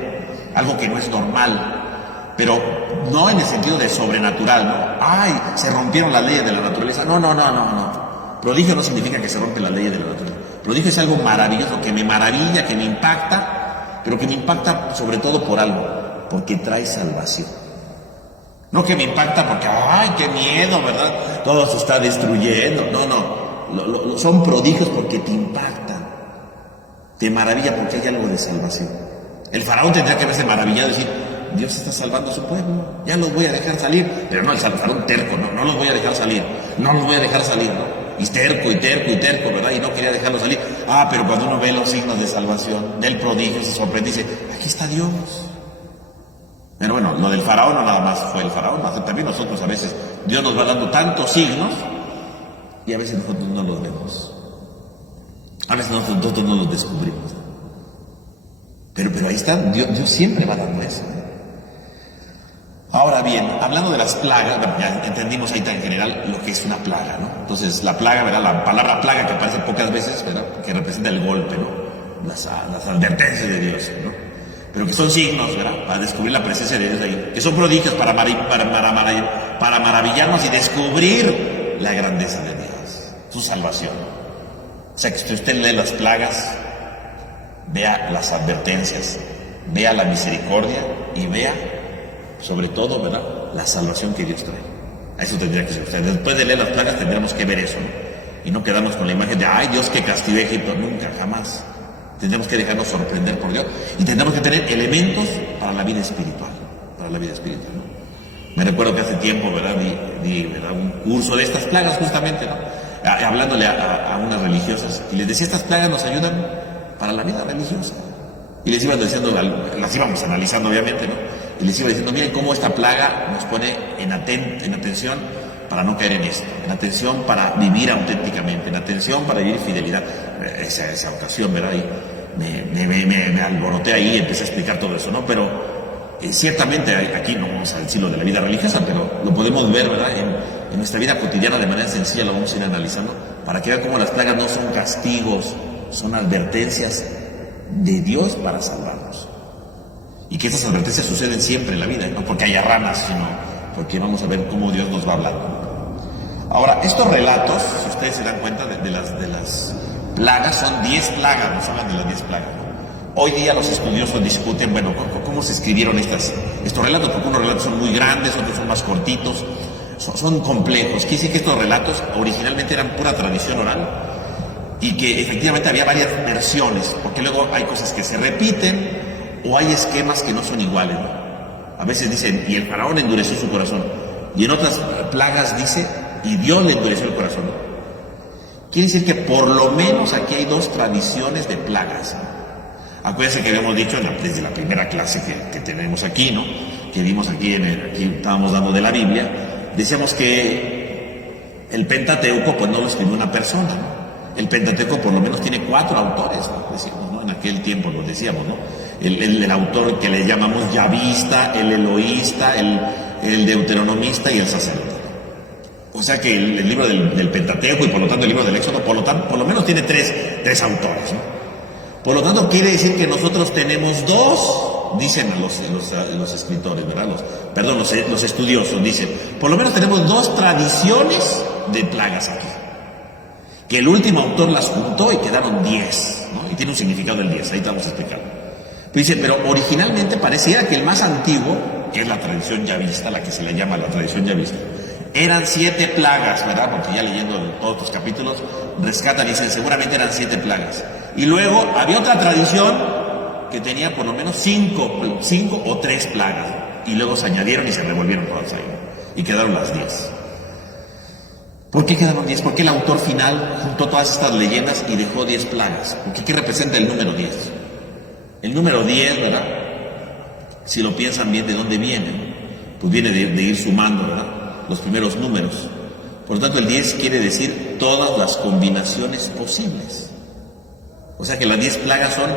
Algo que no es normal, pero no en el sentido de sobrenatural, ¿no? Ay, se rompieron las leyes de la naturaleza. No. Prodigio no significa que se rompen las leyes de la naturaleza. Prodigio es algo maravilloso, que me maravilla, que me impacta, pero que me impacta sobre todo por algo, porque trae salvación. No que me impacta porque, ay, qué miedo, ¿verdad? Todo se está destruyendo. No. Son prodigios porque te impactan. Te maravilla porque hay algo de salvación. El faraón tendría que verse maravillado y decir, Dios está salvando a su pueblo, ya los voy a dejar salir. Pero no, el faraón terco, no los voy a dejar salir. No los voy a dejar salir, ¿no? Y terco, ¿verdad? Y no quería dejarlos salir. Pero cuando uno ve los signos de salvación, del prodigio, se sorprende y dice, aquí está Dios. Pero bueno, lo del faraón no nada más fue el faraón, también nosotros a veces, Dios nos va dando tantos signos y a veces nosotros no los vemos. A veces nosotros no los descubrimos. Pero ahí está, Dios siempre va dando eso. Ahora bien, hablando de las plagas, ya entendimos ahí en general lo que es una plaga, ¿no? Entonces la plaga, ¿verdad? La palabra plaga que aparece pocas veces, ¿verdad? Que representa el golpe, ¿no? Las advertencias de Dios, ¿no? Pero que son signos, ¿verdad? Para descubrir la presencia de Dios ahí. Que son prodigios para maravillarnos y descubrir la grandeza de Dios, su salvación. O sea, que si usted lee las plagas, vea las advertencias, vea la misericordia y vea, sobre todo, ¿verdad?, la salvación que Dios trae. A eso tendría que ser usted. Después de leer las plagas tendríamos que ver eso, ¿no? Y no quedarnos con la imagen de, ay, Dios que castigó a Egipto. Nunca, jamás. Tendremos que dejarnos sorprender por Dios y tendremos que tener elementos para la vida espiritual, ¿no? Me recuerdo que hace tiempo, ¿verdad?, di ¿verdad?, un curso de estas plagas justamente, ¿no? Hablándole a unas religiosas y les decía, estas plagas nos ayudan para la vida religiosa. Y les iba diciendo, las íbamos analizando obviamente, ¿no? Y les iba diciendo, miren cómo esta plaga nos pone en atención para no caer en esto, en atención para vivir auténticamente, en atención para vivir fidelidad. Esa ocasión, ¿verdad? Y me alboroté ahí y empecé a explicar todo eso, ¿no? Pero ciertamente aquí no vamos a decirlo de la vida religiosa, pero lo podemos ver, ¿verdad? En nuestra vida cotidiana de manera sencilla lo vamos a ir analizando para que vean cómo las plagas no son castigos, son advertencias de Dios para salvarnos. Y que esas advertencias suceden siempre en la vida, no porque haya ranas, sino porque vamos a ver cómo Dios nos va hablando. Ahora, estos relatos, si ustedes se dan cuenta de las plagas, son 10 plagas, nos hablan de las 10 plagas. Hoy día los estudiosos discuten, bueno, cómo se escribieron estos relatos, porque unos relatos son muy grandes, otros son más cortitos, son complejos. Quiere decir que estos relatos originalmente eran pura tradición oral y que efectivamente había varias versiones, porque luego hay cosas que se repiten o hay esquemas que no son iguales, ¿no? A veces dicen, y el faraón endureció su corazón, y en otras plagas dice, y Dios le endureció el corazón. Quiere decir que por lo menos aquí hay dos tradiciones de plagas, ¿no? Acuérdense que habíamos dicho desde la primera clase que tenemos aquí, ¿no? Que vimos aquí, aquí estábamos dando de la Biblia, decíamos que el Pentateuco pues no lo escribió una persona, ¿no? El Pentateuco por lo menos tiene 4 autores, ¿no? Decíamos, ¿no? En aquel tiempo lo decíamos, ¿no? El autor que le llamamos yavista, el eloísta, el deuteronomista y el sacerdote. O sea que el libro del Pentateuco y por lo tanto el libro del Éxodo, por lo menos tiene tres autores, ¿no? Por lo tanto quiere decir que nosotros tenemos 2, dicen los escritores, ¿verdad? Los estudiosos dicen, por lo menos tenemos 2 tradiciones de plagas aquí. Que el último autor las juntó y quedaron 10, ¿no? Y tiene un significado del 10, ahí te vamos a explicar. Pero dice, pero originalmente pareciera que el más antiguo, que es la tradición yavista, la que se le llama la tradición yavista, eran 7 plagas, ¿verdad? Porque ya leyendo todos los capítulos, rescatan y dicen, seguramente eran 7 plagas. Y luego había otra tradición que tenía por lo menos 5 o 3 plagas. Y luego se añadieron y se revolvieron todas ahí. Y quedaron las 10. ¿Por qué quedaron 10? Porque el autor final juntó todas estas leyendas y dejó 10 plagas. Porque ¿qué representa el número 10? El número 10, ¿verdad? Si lo piensan bien, ¿de dónde viene? Pues viene de ir sumando, ¿verdad? Los primeros números. Por lo tanto, el 10 quiere decir todas las combinaciones posibles. O sea que las 10 plagas son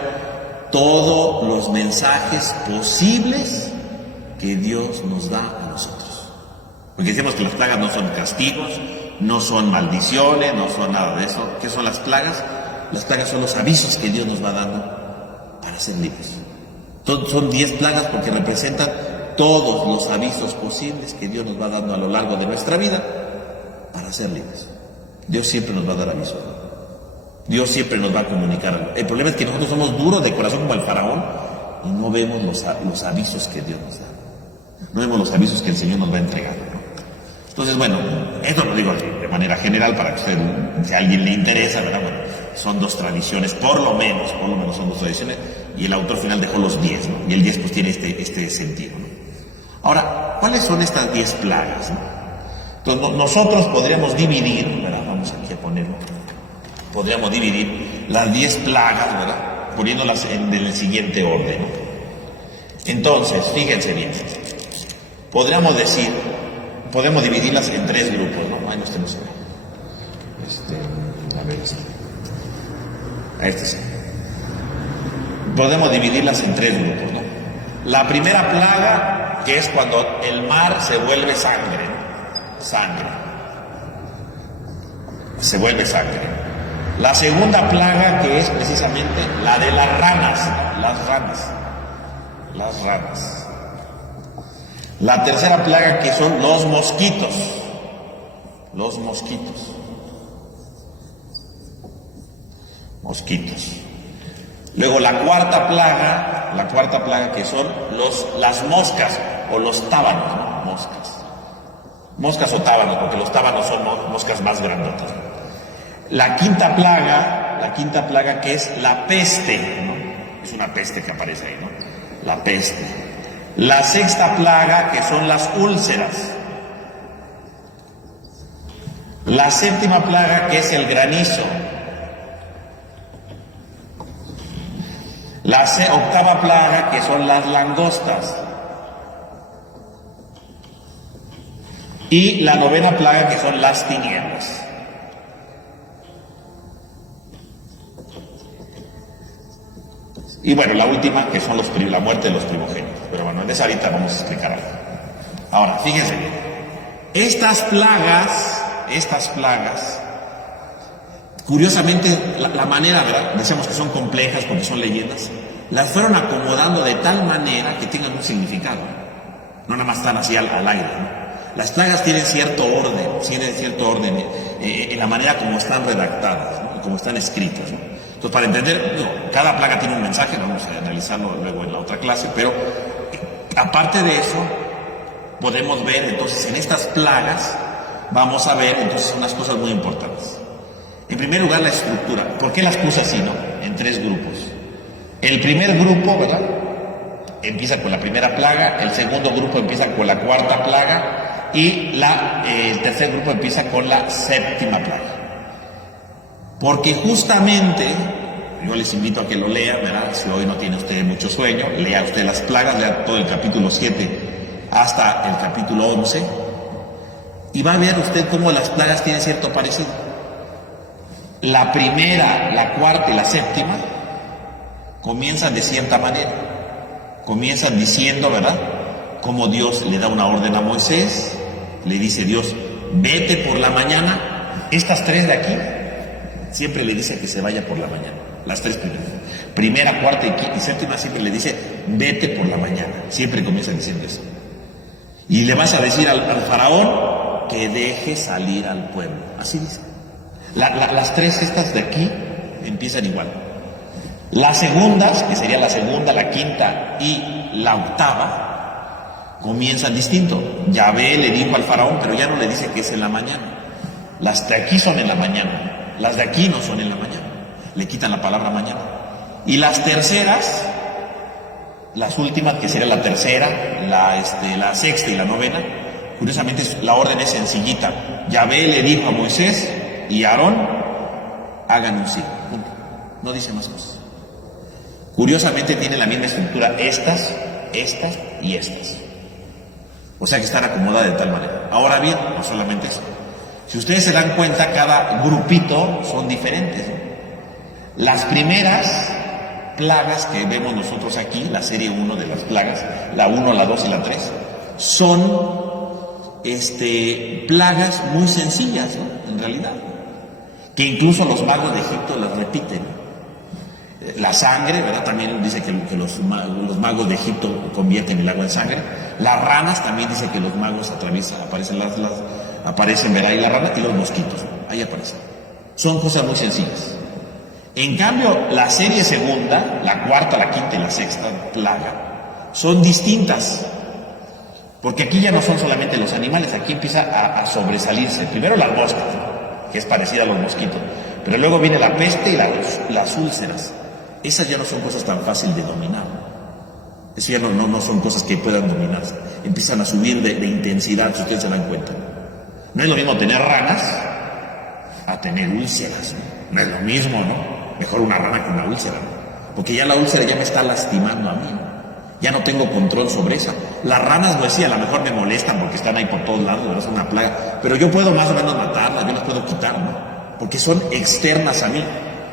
todos los mensajes posibles que Dios nos da a nosotros. Porque decimos que las plagas no son castigos, no son maldiciones, no son nada de eso. ¿Qué son las plagas? Las plagas son los avisos que Dios nos va dando para ser libres. Son 10 plagas porque representan todos los avisos posibles que Dios nos va dando a lo largo de nuestra vida para ser libres. Dios siempre nos va a dar aviso. Dios siempre nos va a comunicar. El problema es que nosotros somos duros de corazón como el faraón y no vemos los avisos que Dios nos da. No vemos los avisos que el Señor nos va a entregar, ¿no? Entonces, bueno, esto lo digo de manera general para que usted, si a alguien le interesa, ¿verdad? Bueno, son 2 tradiciones, por lo menos son 2 tradiciones, y el autor final dejó los 10, ¿no? Y el 10 pues tiene este sentido, ¿no? Ahora, ¿cuáles son estas 10 plagas, no? Entonces, nosotros podríamos dividir, ¿verdad? Vamos aquí a ponerlo. Podríamos dividir las 10 plagas, ¿verdad? Poniéndolas en el siguiente orden, ¿no? Entonces, fíjense bien. Podemos dividirlas en 3 grupos, ¿no? Ahí nos tenemos a ver, sí. Podemos dividirlas en 3 grupos, ¿no? La primera plaga, que es cuando el mar se vuelve sangre, ¿no? Se vuelve sangre. La segunda plaga, que es precisamente la de las ranas, ¿no? Las ranas. La tercera plaga, que son los mosquitos. Luego la cuarta plaga que son las moscas o los tábanos, ¿no? Moscas o tábanos, porque los tábanos son moscas más grandotas. La quinta plaga que es la peste, ¿no? Es una peste que aparece ahí, ¿no? La peste. La sexta plaga, que son las úlceras. La séptima plaga, que es el granizo. La octava plaga, que son las langostas. Y la novena plaga, que son las tinieblas. Y bueno, la última, que son la muerte de los primogénitos. Pero bueno, de esa ahorita vamos a explicar algo. Ahora, fíjense bien. Estas plagas, curiosamente, la manera, ¿verdad? Decíamos que son complejas porque son leyendas. Las fueron acomodando de tal manera que tengan un significado. No nada más están así al aire, ¿no? Las plagas tienen cierto orden en la manera como están redactadas, ¿no? Y como están escritas, ¿no? Entonces, para entender, cada plaga tiene un mensaje, vamos a analizarlo luego en la otra clase, pero aparte de eso, podemos ver, entonces, en estas plagas, vamos a ver, entonces, unas cosas muy importantes. En primer lugar, la estructura. ¿Por qué las puse así, no? En 3 grupos. El primer grupo, ¿verdad?, empieza con la primera plaga, el segundo grupo empieza con la cuarta plaga y el tercer grupo empieza con la séptima plaga. Porque justamente, yo les invito a que lo lean, ¿verdad? Si hoy no tiene usted mucho sueño, lea usted las plagas, lea todo el capítulo 7 hasta el capítulo 11 y va a ver usted cómo las plagas tienen cierto parecido. La primera, la cuarta y la séptima comienzan de cierta manera. Comienzan diciendo, ¿verdad?, cómo Dios le da una orden a Moisés, le dice Dios, vete por la mañana. Estas 3 de aquí, siempre le dice que se vaya por la mañana, las 3 primeras. Primera, cuarta y séptima siempre le dice, vete por la mañana. Siempre comienzan diciendo eso. Y le vas a decir al faraón que deje salir al pueblo. Así dice. Las 3 estas de aquí empiezan igual. Las segundas, que sería la segunda, la quinta y la octava, comienzan distinto. Yahvé le dijo al faraón, pero ya no le dice que es en la mañana. Las de aquí son en la mañana, las de aquí no son en la mañana. Le quitan la palabra mañana. Y las terceras, las últimas, que sería la tercera, la sexta y la novena, curiosamente la orden es sencillita. Yahvé le dijo a Moisés y a Aarón, hagan un signo. Punto. No dice más cosas. Curiosamente tiene la misma estructura estas y estas. O sea que están acomodadas de tal manera. Ahora bien, no solamente eso. Si ustedes se dan cuenta, cada grupito son diferentes, ¿no? Las primeras plagas que vemos nosotros aquí, la serie 1 de las plagas, la 1, la 2 y la 3, son plagas muy sencillas, ¿no?, en realidad, que incluso los magos de Egipto las repiten. La sangre, ¿verdad?, también dice que los magos de Egipto convierten el agua en sangre. Las ranas también dice que los magos aparecen, ¿verdad?, y las ranas y los mosquitos, ¿no?, ahí aparecen. Son cosas muy sencillas. En cambio, la serie segunda, la cuarta, la quinta y la sexta plaga, son distintas. Porque aquí ya no son solamente los animales, aquí empieza a sobresalirse. Primero las moscas, ¿no?, que es parecida a los mosquitos. Pero luego viene la peste y las úlceras. Esas ya no son cosas tan fáciles de dominar. Esas ya no son cosas que puedan dominarse. Empiezan a subir de intensidad, si ustedes se dan cuenta. No es lo mismo tener ranas a tener úlceras. No es lo mismo, ¿no? Mejor una rana que una úlcera, ¿no? Porque ya la úlcera ya me está lastimando a mí, ¿no? Ya no tengo control sobre esa. Las ranas, pues sí, a lo mejor me molestan porque están ahí por todos lados, ¿no? Es una plaga. Pero yo puedo más o menos matarlas, yo las puedo quitar, ¿no? Porque son externas a mí.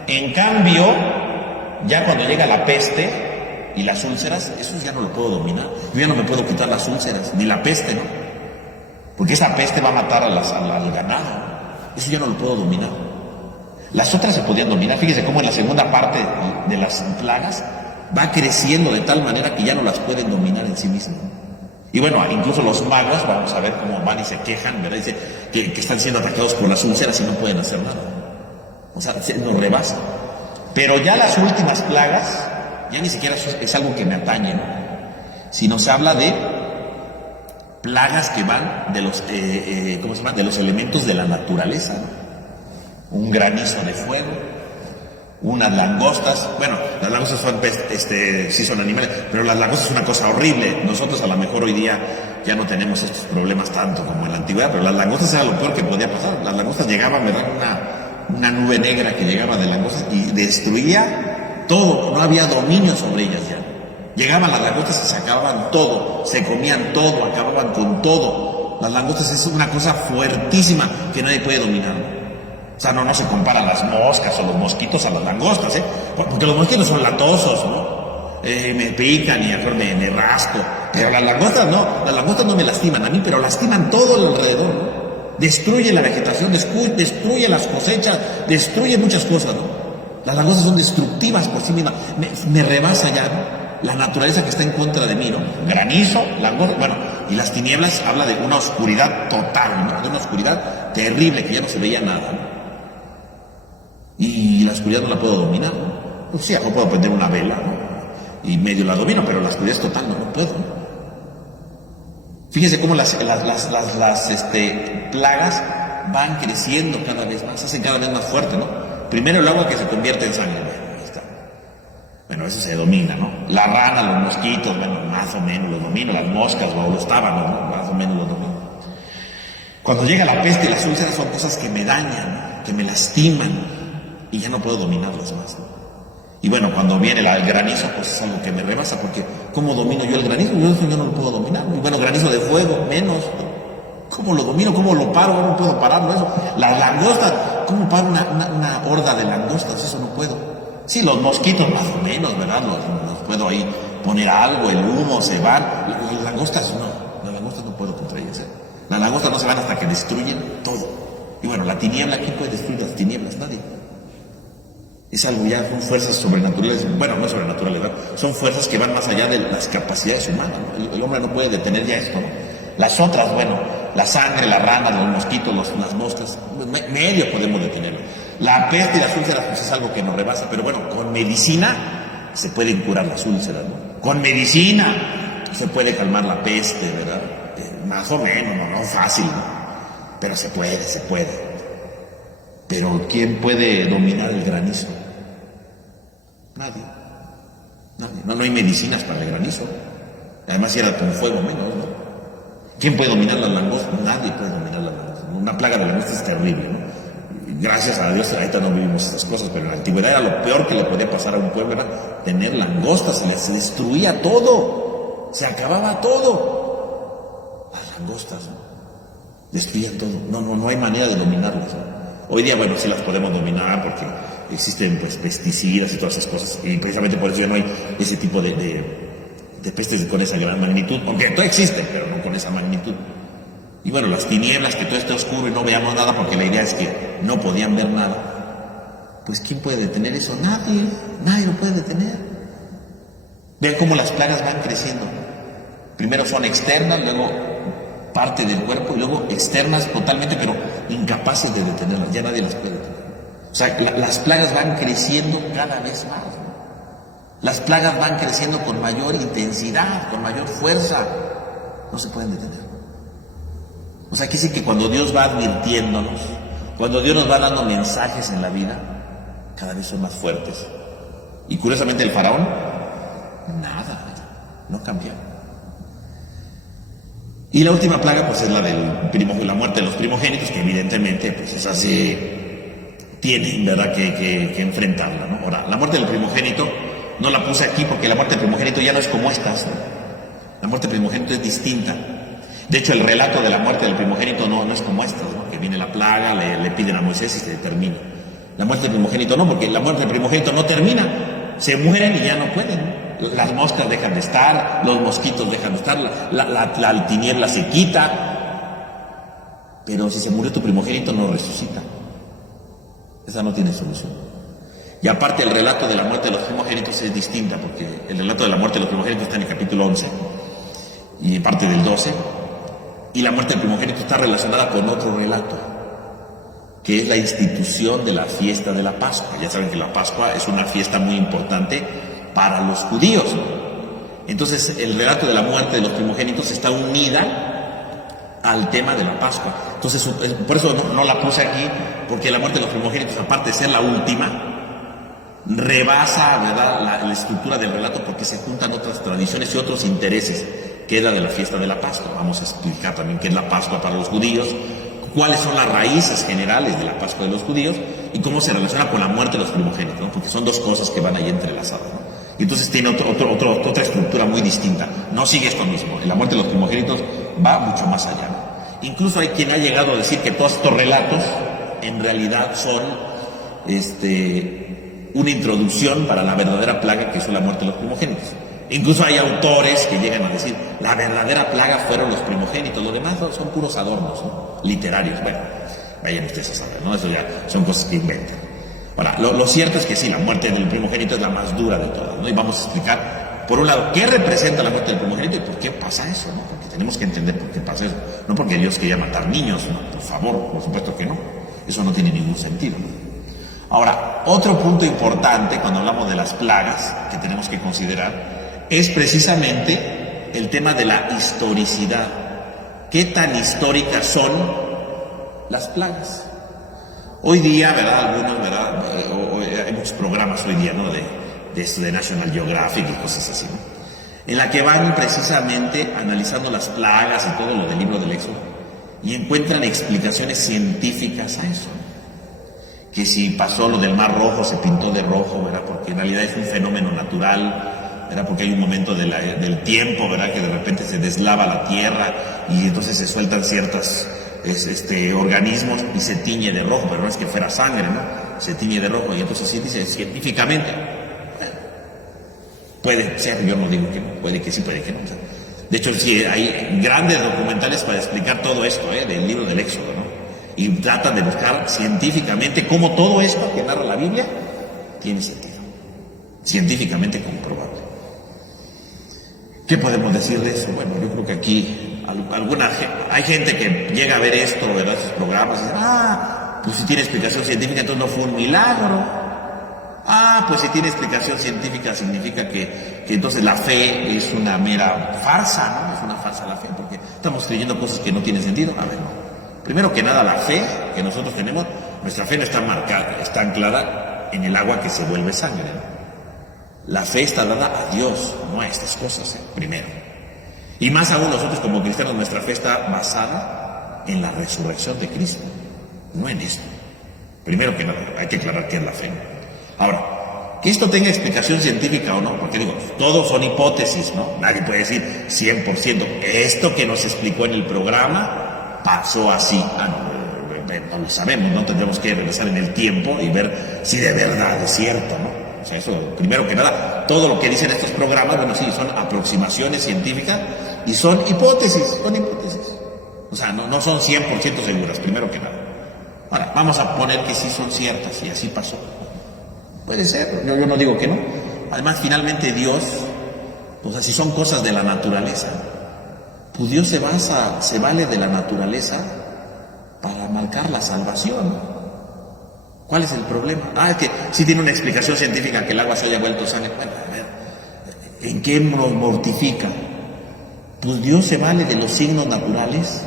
En cambio, ya cuando llega la peste y las úlceras, eso ya no lo puedo dominar. Yo ya no me puedo quitar las úlceras, ni la peste, ¿no? Porque esa peste va a matar al ganado, ¿no? Eso ya no lo puedo dominar. Las otras se podían dominar. Fíjese cómo en la segunda parte de las plagas va creciendo de tal manera que ya no las pueden dominar en sí mismas. Y bueno, incluso los magos, vamos a ver cómo van y se quejan, ¿verdad? Dice que están siendo atacados por las úlceras y no pueden hacer nada. O sea, nos rebasan. Pero ya las últimas plagas, ya ni siquiera es algo que me atañe, ¿no?, sino se habla de plagas que van de los, de los elementos de la naturaleza, ¿no? Un granizo de fuego, unas langostas. Bueno, las langostas son, sí son animales, pero las langostas es una cosa horrible. Nosotros a lo mejor hoy día ya no tenemos estos problemas tanto como en la antigüedad, pero las langostas era lo peor que podía pasar. Las langostas llegaban, ¿verdad?, una nube negra que llegaba de langostas y destruía todo. No había dominio sobre ellas ya. Llegaban las langostas y se acababan todo, se comían todo, acababan con todo. Las langostas es una cosa fuertísima que nadie puede dominar. O sea, no se comparan las moscas o los mosquitos a las langostas, ¿eh? Porque los mosquitos son latosos, ¿no? Me pican y me rasco. Pero las langostas no me lastiman a mí, pero lastiman todo el alrededor, ¿no? Destruye la vegetación, destruye las cosechas, destruye muchas cosas, ¿no? Las langostas son destructivas por sí mismas. Me rebasa ya, ¿no?, la naturaleza que está en contra de mí, ¿no? Granizo, langosta, bueno, y las tinieblas habla de una oscuridad total, ¿no?, de una oscuridad terrible que ya no se veía nada, ¿no? Y la oscuridad no la puedo dominar, ¿no? Pues sí, no puedo prender una vela, ¿no?, y medio la domino, pero la oscuridad es total, no puedo, ¿no? Fíjense cómo las plagas van creciendo cada vez más, se hacen cada vez más fuertes, ¿no? Primero el agua que se convierte en sangre, bueno, ahí está. Bueno, eso se domina, ¿no? La rana, los mosquitos, bueno, más o menos los domino, las moscas o los tábanos, ¿no? Más o menos los domino. Cuando llega la peste y las úlceras son cosas que me dañan, que me lastiman, y ya no puedo dominarlas más, ¿no? Y bueno, cuando viene el granizo, pues es algo que me rebasa, porque ¿cómo domino yo el granizo? Yo no lo puedo dominar. Y bueno, granizo de fuego, menos. ¿Cómo lo domino? ¿Cómo lo paro? No puedo pararlo eso. Las langostas, ¿cómo paro una horda de langostas? Eso no puedo. Sí, los mosquitos más o menos, ¿verdad? Los puedo ahí poner algo, el humo se van. Las langostas no puedo contra ellas, ¿eh? Las langostas no se van hasta que destruyen todo. Y bueno, la tiniebla, ¿quién puede destruir las tinieblas? Nadie. Es algo ya, son fuerzas sobrenaturales, bueno, no sobrenaturales, ¿verdad? Son fuerzas que van más allá de las capacidades humanas, ¿no? El hombre no puede detener ya esto, ¿no? Las otras, bueno, la sangre, las ranas, los mosquitos, las moscas, medio podemos detenerlo. La peste y las úlceras, pues es algo que nos rebasa, pero bueno, con medicina se pueden curar las úlceras, ¿no? Con medicina se puede calmar la peste, ¿verdad? Más o menos, no fácil, ¿no? Pero se puede. Pero ¿quién puede dominar el granizo? Nadie. No hay medicinas para el granizo. Además, si era con fuego menos, ¿no? ¿Quién puede dominar las langostas? Nadie puede dominar las langostas. Una plaga de langostas es terrible, ¿no? Gracias a Dios, ahorita no vivimos esas cosas, pero en la antigüedad era lo peor que le podía pasar a un pueblo, era tener langostas, se les destruía todo, se acababa todo. Las langostas, ¿no? Destruían todo. No hay manera de dominarlas, ¿no? Hoy día, bueno, sí las podemos dominar porque existen pues pesticidas y todas esas cosas, y precisamente por eso ya no hay ese tipo de pestes con esa gran magnitud, aunque todo existe, pero no con esa magnitud. Y bueno, las tinieblas, que todo esté oscuro y no veamos nada, porque la idea es que no podían ver nada. Pues ¿quién puede detener eso? Nadie lo puede detener. Vean cómo las plagas van creciendo. Primero son externas, luego parte del cuerpo y luego externas totalmente, pero incapaces de detenerlas, ya nadie las puede detener. O sea, las plagas van creciendo cada vez más, ¿no? Las plagas van creciendo con mayor intensidad, con mayor fuerza, no se pueden detener. O sea, quiere decir que cuando Dios va advirtiéndonos, cuando Dios nos va dando mensajes en la vida, cada vez son más fuertes. Y curiosamente el faraón, nada, no cambió. Y la última plaga, pues es la la muerte de los primogénitos, que evidentemente, pues es así, tienen, ¿verdad?, que enfrentarla, ¿no? Ahora, la muerte del primogénito, no la puse aquí porque la muerte del primogénito ya no es como estas, ¿no? La muerte del primogénito es distinta. De hecho, el relato de la muerte del primogénito no es como estas, ¿no? Que viene la plaga, le piden a Moisés y se termina. La muerte del primogénito no, porque la muerte del primogénito no termina. Se mueren y ya no pueden. Las moscas dejan de estar, los mosquitos dejan de estar, la tiniebla se quita. Pero si se murió tu primogénito, no resucita. Esa no tiene solución. Y aparte, el relato de la muerte de los primogénitos es distinta, porque el relato de la muerte de los primogénitos está en el capítulo 11 y en parte del 12, y la muerte del primogénito está relacionada con otro relato, que es la institución de la fiesta de la Pascua. Ya saben que la Pascua es una fiesta muy importante para los judíos, ¿no? Entonces, el relato de la muerte de los primogénitos está unida al tema de la Pascua. Entonces, por eso no la puse aquí, porque la muerte de los primogénitos, aparte de ser la última, rebasa, ¿verdad?, la estructura del relato, porque se juntan otras tradiciones y otros intereses, que es la de la fiesta de la Pascua. Vamos a explicar también qué es la Pascua para los judíos, cuáles son las raíces generales de la Pascua de los judíos y cómo se relaciona con la muerte de los primogénitos, ¿no? Porque son dos cosas que van ahí entrelazadas, ¿no? Y entonces tiene otra estructura muy distinta. No sigue esto mismo. La muerte de los primogénitos va mucho más allá, ¿no? Incluso hay quien ha llegado a decir que todos estos relatos en realidad son una introducción para la verdadera plaga, que es la muerte de los primogénitos. Incluso hay autores que llegan a decir, la verdadera plaga fueron los primogénitos, lo demás son puros adornos, ¿no?, literarios. Bueno, vayan ustedes a saber, ¿no? Eso ya son cosas que inventan. Ahora, lo cierto es que sí, la muerte del primogénito es la más dura de todas, ¿no? Y vamos a explicar, por un lado, qué representa la muerte del primogénito y por qué pasa eso, ¿no? Porque tenemos que entender por qué pasa eso. No porque Dios quería matar niños, ¿no? Por favor, por supuesto que no. Eso no tiene ningún sentido, ¿no? Ahora, otro punto importante cuando hablamos de las plagas que tenemos que considerar es precisamente el tema de la historicidad. ¿Qué tan históricas son las plagas. Hoy día, ¿verdad? Algunos, ¿verdad? Hay muchos programas hoy día, ¿no? De esto de National Geographic y cosas así, ¿no? En la que van precisamente analizando las plagas y todo lo del libro del Éxodo y encuentran explicaciones científicas a eso. Que si pasó lo del Mar Rojo, se pintó de rojo, ¿verdad? Porque en realidad es un fenómeno natural, ¿verdad? Porque hay un momento del tiempo, ¿verdad? Que de repente se deslava la tierra y entonces se sueltan ciertos organismos y se tiñe de rojo, pero no es que fuera sangre, ¿no? Se tiñe de rojo y entonces sí dice científicamente. Puede ser, yo no digo que no, puede que sí, puede que no. De hecho, sí, hay grandes documentales para explicar todo esto, del libro del Éxodo, ¿no? Y tratan de buscar científicamente cómo todo esto que narra la Biblia tiene sentido, científicamente comprobable. ¿Qué podemos decir de eso? Bueno, yo creo que aquí hay gente que llega a ver esto, ¿verdad? Esos programas y dice, pues si tiene explicación científica, entonces no fue un milagro. Pues si tiene explicación científica significa que entonces la fe es una mera farsa, ¿no? Es una farsa la fe, porque estamos creyendo cosas que no tienen sentido. A ver, no. Primero que nada, la fe que nosotros tenemos, nuestra fe no está marcada, está anclada en el agua que se vuelve sangre, ¿no? La fe está dada a Dios, no a estas cosas, primero. Y más aún nosotros como cristianos, nuestra fe está basada en la resurrección de Cristo, no en esto. Primero que nada, hay que aclarar qué es la fe. Ahora, que esto tenga explicación científica o no, porque digo, todos son hipótesis, ¿no? Nadie puede decir 100%, esto que nos explicó en el programa pasó así. No lo sabemos, ¿no? Tendríamos que regresar en el tiempo y ver si de verdad es cierto, ¿no? O sea, eso, primero que nada, todo lo que dicen estos programas, bueno, sí, son aproximaciones científicas y son hipótesis. O sea, no son 100% seguras, primero que nada. Ahora, vamos a poner que sí son ciertas y así pasó. Puede ser, yo no digo que no. Además, finalmente Dios, o sea, si son cosas de la naturaleza, pues Dios se vale de la naturaleza para marcar la salvación. ¿Cuál es el problema? Es que sí tiene una explicación científica que el agua se haya vuelto sangre. Bueno, a ver, ¿en qué nos mortifica? Pues Dios se vale de los signos naturales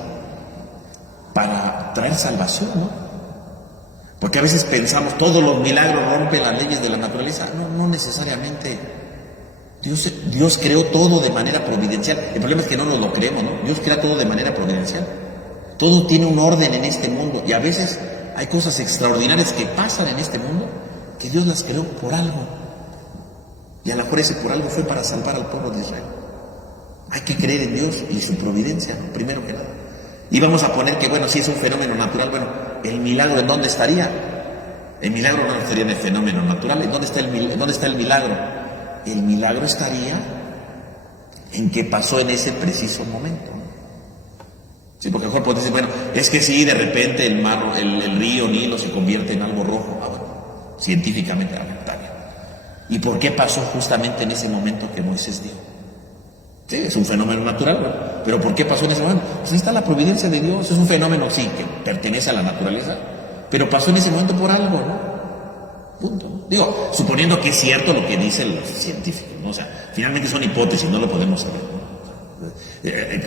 para traer salvación, ¿no? Porque a veces pensamos, todos los milagros rompen las leyes de la naturaleza. No necesariamente. Dios creó todo de manera providencial. El problema es que no nos lo creemos, ¿no? Dios crea todo de manera providencial. Todo tiene un orden en este mundo. Y a veces hay cosas extraordinarias que pasan en este mundo que Dios las creó por algo. Y a lo mejor ese por algo fue para salvar al pueblo de Israel. Hay que creer en Dios y su providencia, ¿no? Primero que nada. Y vamos a poner que, bueno, si es un fenómeno natural, bueno, ¿el milagro en dónde estaría? El milagro no estaría en el fenómeno natural. ¿En dónde está el milagro? El milagro estaría en que pasó en ese preciso momento. Sí, porque mejor puedes decir, bueno, es que sí, de repente el río Nilo se convierte en algo rojo. Bueno, científicamente, está bien. ¿Y por qué pasó justamente en ese momento que Moisés dijo? Sí, es un fenómeno natural, ¿no? Pero ¿por qué pasó en ese momento? Pues ahí está la providencia de Dios. Es un fenómeno, sí, que pertenece a la naturaleza, pero pasó en ese momento por algo, ¿no? Punto. Digo, suponiendo que es cierto lo que dicen los científicos, ¿no? O sea, finalmente son hipótesis, no lo podemos saber, ¿no?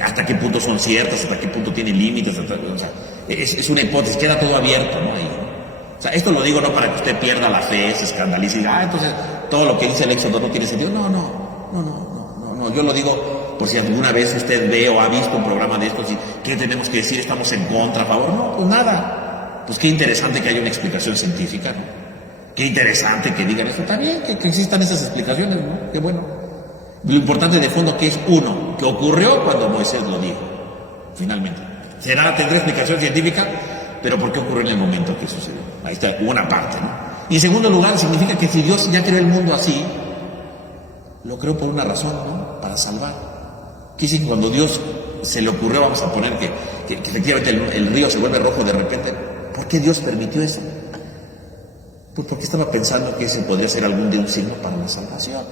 Hasta qué punto son ciertas, hasta qué punto tienen límites, o sea, es una hipótesis, queda todo abierto, ¿no? Ahí, ¿no? O sea, esto lo digo no para que usted pierda la fe, se escandalice y diga, entonces todo lo que dice el Éxodo no tiene sentido. No, yo lo digo por si alguna vez usted ve o ha visto un programa de estos y ¿qué tenemos que decir? ¿Estamos en contra, a favor? No, pues nada. Pues qué interesante que haya una explicación científica, ¿no? Qué interesante que digan eso. Está bien que existan esas explicaciones, ¿no? Qué bueno. Lo importante de fondo que es uno, que ocurrió cuando Moisés lo dijo, finalmente. Tendrá explicación científica, pero ¿por qué ocurrió en el momento que sucedió? Ahí está una parte, ¿no? Y en segundo lugar, significa que si Dios ya creó el mundo así, lo creó por una razón, ¿no? Para salvar. Quiere decir que cuando Dios se le ocurrió, vamos a poner que efectivamente el río se vuelve rojo de repente, ¿por qué Dios permitió eso? Pues porque estaba pensando que ese podría ser algún de un signo para la salvación.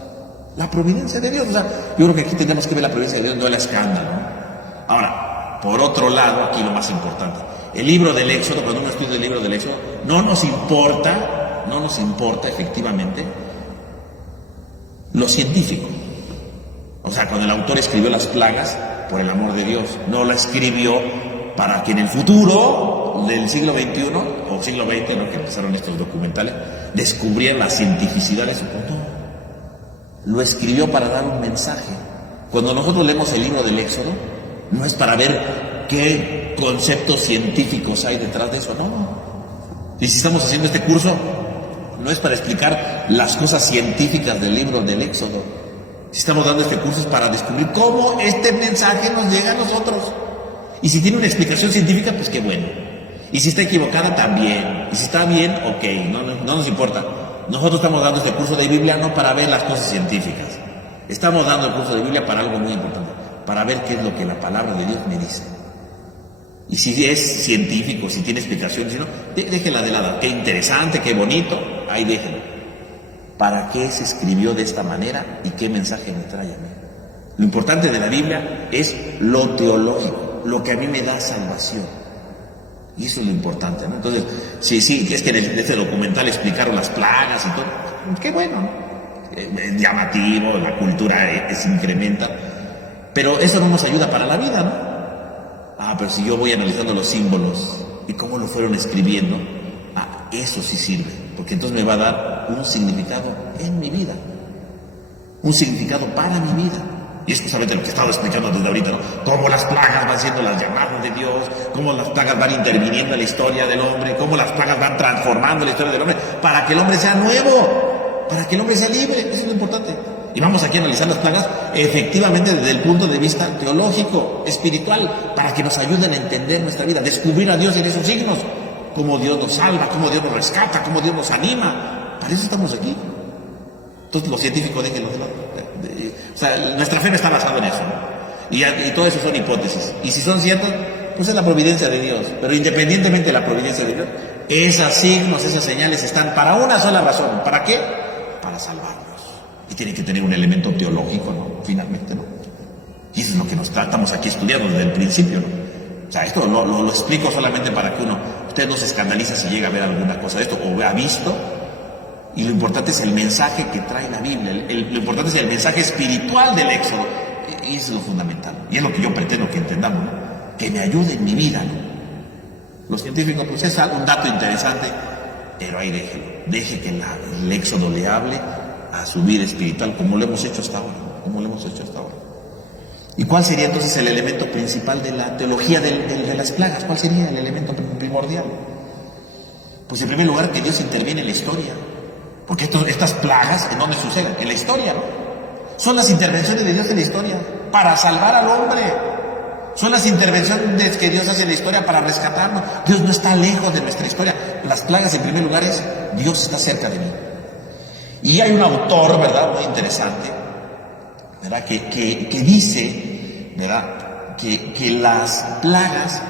La providencia de Dios. O sea, yo creo que aquí tenemos que ver la providencia de Dios, no el escándalo, ¿no? Ahora, por otro lado, aquí lo más importante, el libro del Éxodo, cuando uno estudia el libro del Éxodo, no nos importa efectivamente lo científico. O sea, cuando el autor escribió las plagas, por el amor de Dios, no la escribió para que en el futuro no del siglo XXI o siglo XX, ¿no?, que empezaron estos documentales, descubrían la cientificidad de su punto. Lo escribió para dar un mensaje. Cuando nosotros leemos el libro del Éxodo, no es para ver qué conceptos científicos hay detrás de eso, no. Y si estamos haciendo este curso, no es para explicar las cosas científicas del libro del Éxodo. Si estamos dando este curso es para descubrir cómo este mensaje nos llega a nosotros. Y si tiene una explicación científica, pues qué bueno. Y si está equivocada, también. Y si está bien, ok, no nos importa. Nosotros estamos dando este curso de Biblia no para ver las cosas científicas. Estamos dando el curso de Biblia para algo muy importante, para ver qué es lo que la palabra de Dios me dice. Y si es científico, si tiene explicación, si no, déjenla de lado. Qué interesante, qué bonito, ahí déjenlo. ¿Para qué se escribió de esta manera y qué mensaje me trae a mí? Lo importante de la Biblia es lo teológico, lo que a mí me da salvación. Y eso es lo importante, ¿no? Entonces, sí, es que en este documental explicaron las plagas y todo. Qué bueno, ¿no? Es llamativo, la cultura se incrementa. Pero eso no nos ayuda para la vida, ¿no? Pero si yo voy analizando los símbolos y cómo lo fueron escribiendo, eso sí sirve, porque entonces me va a dar un significado en mi vida, un significado para mi vida. Y es justamente lo que he estado explicando desde ahorita, ¿no? Cómo las plagas van siendo las llamadas de Dios, cómo las plagas van interviniendo en la historia del hombre, cómo las plagas van transformando la historia del hombre para que el hombre sea nuevo, para que el hombre sea libre. Eso es lo importante. Y vamos aquí a analizar las plagas efectivamente desde el punto de vista teológico, espiritual, para que nos ayuden a entender nuestra vida, descubrir a Dios en esos signos, cómo Dios nos salva, cómo Dios nos rescata, cómo Dios nos anima. Para eso estamos aquí. Entonces los científicos déjenlo de lado. O sea, nuestra fe no está basada en eso, ¿no? Y todo eso son hipótesis. Y si son ciertas, pues es la providencia de Dios. Pero independientemente de la providencia de Dios, esos signos, esas señales están para una sola razón. ¿Para qué? Para salvarnos. Y tiene que tener un elemento teológico, ¿no? Finalmente, ¿no? Y eso es lo que estamos aquí estudiando desde el principio, ¿no? O sea, esto lo explico solamente para que usted no se escandalice si llega a ver alguna cosa de esto o ha visto. Y lo importante es el mensaje que trae la Biblia, lo importante es el mensaje espiritual del Éxodo. Y eso es lo fundamental. Y es lo que yo pretendo que entendamos, ¿no? Que me ayude en mi vida, ¿no? Los científicos, pues es un dato interesante, pero ahí déjelo. Deje que el Éxodo le hable a su vida espiritual, como lo hemos hecho hasta ahora, ¿no? Como lo hemos hecho hasta ahora. ¿Y cuál sería entonces el elemento principal de la teología de las plagas? ¿Cuál sería el elemento primordial? Pues en primer lugar que Dios interviene en la historia. Porque estas plagas, ¿en dónde suceden? En la historia, ¿no? Son las intervenciones de Dios en la historia para salvar al hombre. Son las intervenciones que Dios hace en la historia para rescatarnos. Dios no está lejos de nuestra historia. Las plagas, en primer lugar, es Dios está cerca de mí. Y hay un autor, ¿verdad?, muy interesante, ¿verdad?, que dice, ¿verdad?, que las plagas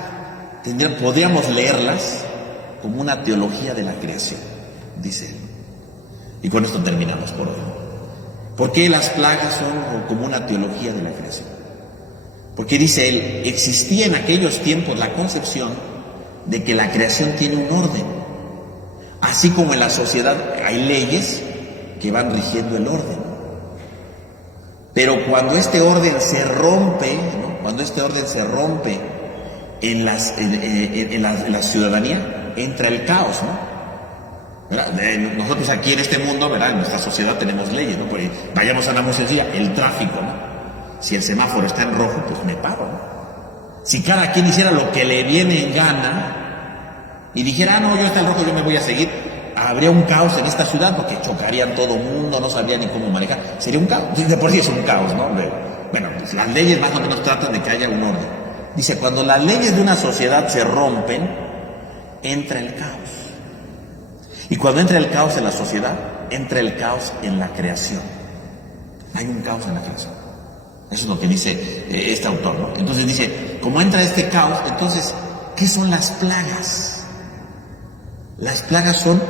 podríamos leerlas como una teología de la creación, dice él. Y con esto terminamos por hoy. ¿Por qué las plagas son como una teología de la creación? Porque dice él, existía en aquellos tiempos la concepción de que la creación tiene un orden. Así como en la sociedad hay leyes que van rigiendo el orden. Pero cuando este orden se rompe, ¿no?, cuando este orden se rompe en la ciudadanía, entra el caos, ¿no? Nosotros aquí en este mundo, ¿verdad?, en nuestra sociedad tenemos leyes, ¿no? Pues vayamos a la muy sencilla, el tráfico, ¿no? Si el semáforo está en rojo, pues me paro, ¿no? Si cada quien hiciera lo que le viene en gana y dijera, no, yo está en rojo, yo me voy a seguir, habría un caos en esta ciudad porque chocarían todo el mundo, no sabrían ni cómo manejar, sería un caos. De por sí es un caos, ¿no? Bueno, pues las leyes más o menos tratan de que haya un orden. Dice, cuando las leyes de una sociedad se rompen, entra el caos. Y cuando entra el caos en la sociedad, entra el caos en la creación. Hay un caos en la creación. Eso es lo que dice este autor, ¿no? Entonces dice, como entra este caos, entonces, ¿qué son las plagas? Las plagas son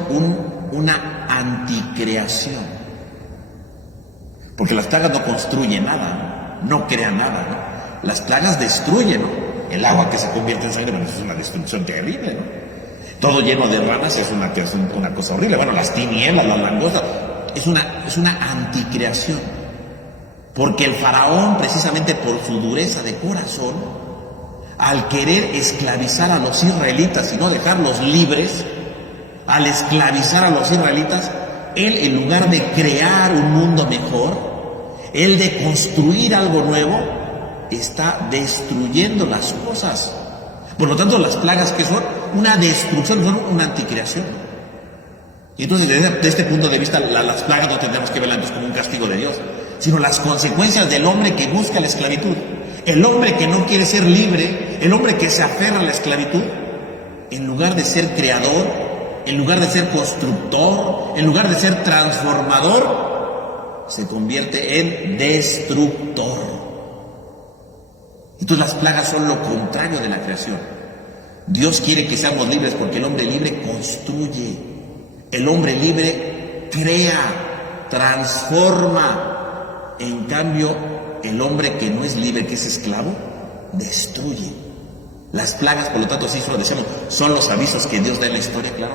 una anticreación. Porque las plagas no construyen nada, no crean nada, ¿no? Las plagas destruyen, ¿no? El agua que se convierte en sangre, bueno, eso es una destrucción terrible, ¿no? Todo lleno de ranas es una cosa horrible. Bueno, las tinieblas, las langostas, es una anticreación. Porque el faraón, precisamente por su dureza de corazón, Al querer esclavizar a los israelitas y no dejarlos libres, al esclavizar a los israelitas, él, en lugar de crear un mundo mejor, él de construir algo nuevo, está destruyendo las cosas. Por lo tanto, las plagas, que son una destrucción, son una anticreación. Y entonces, desde este punto de vista, las plagas no tendremos que verlas como un castigo de Dios, sino las consecuencias del hombre que busca la esclavitud. El hombre que no quiere ser libre, el hombre que se aferra a la esclavitud, en lugar de ser creador, en lugar de ser constructor, en lugar de ser transformador, se convierte en destructor. Entonces las plagas son lo contrario de la creación. Dios quiere que seamos libres porque el hombre libre construye. El hombre libre crea, transforma. En cambio, el hombre que no es libre, que es esclavo, destruye. Las plagas, por lo tanto, sí, solo decimos, son los avisos que Dios da en la historia, claro.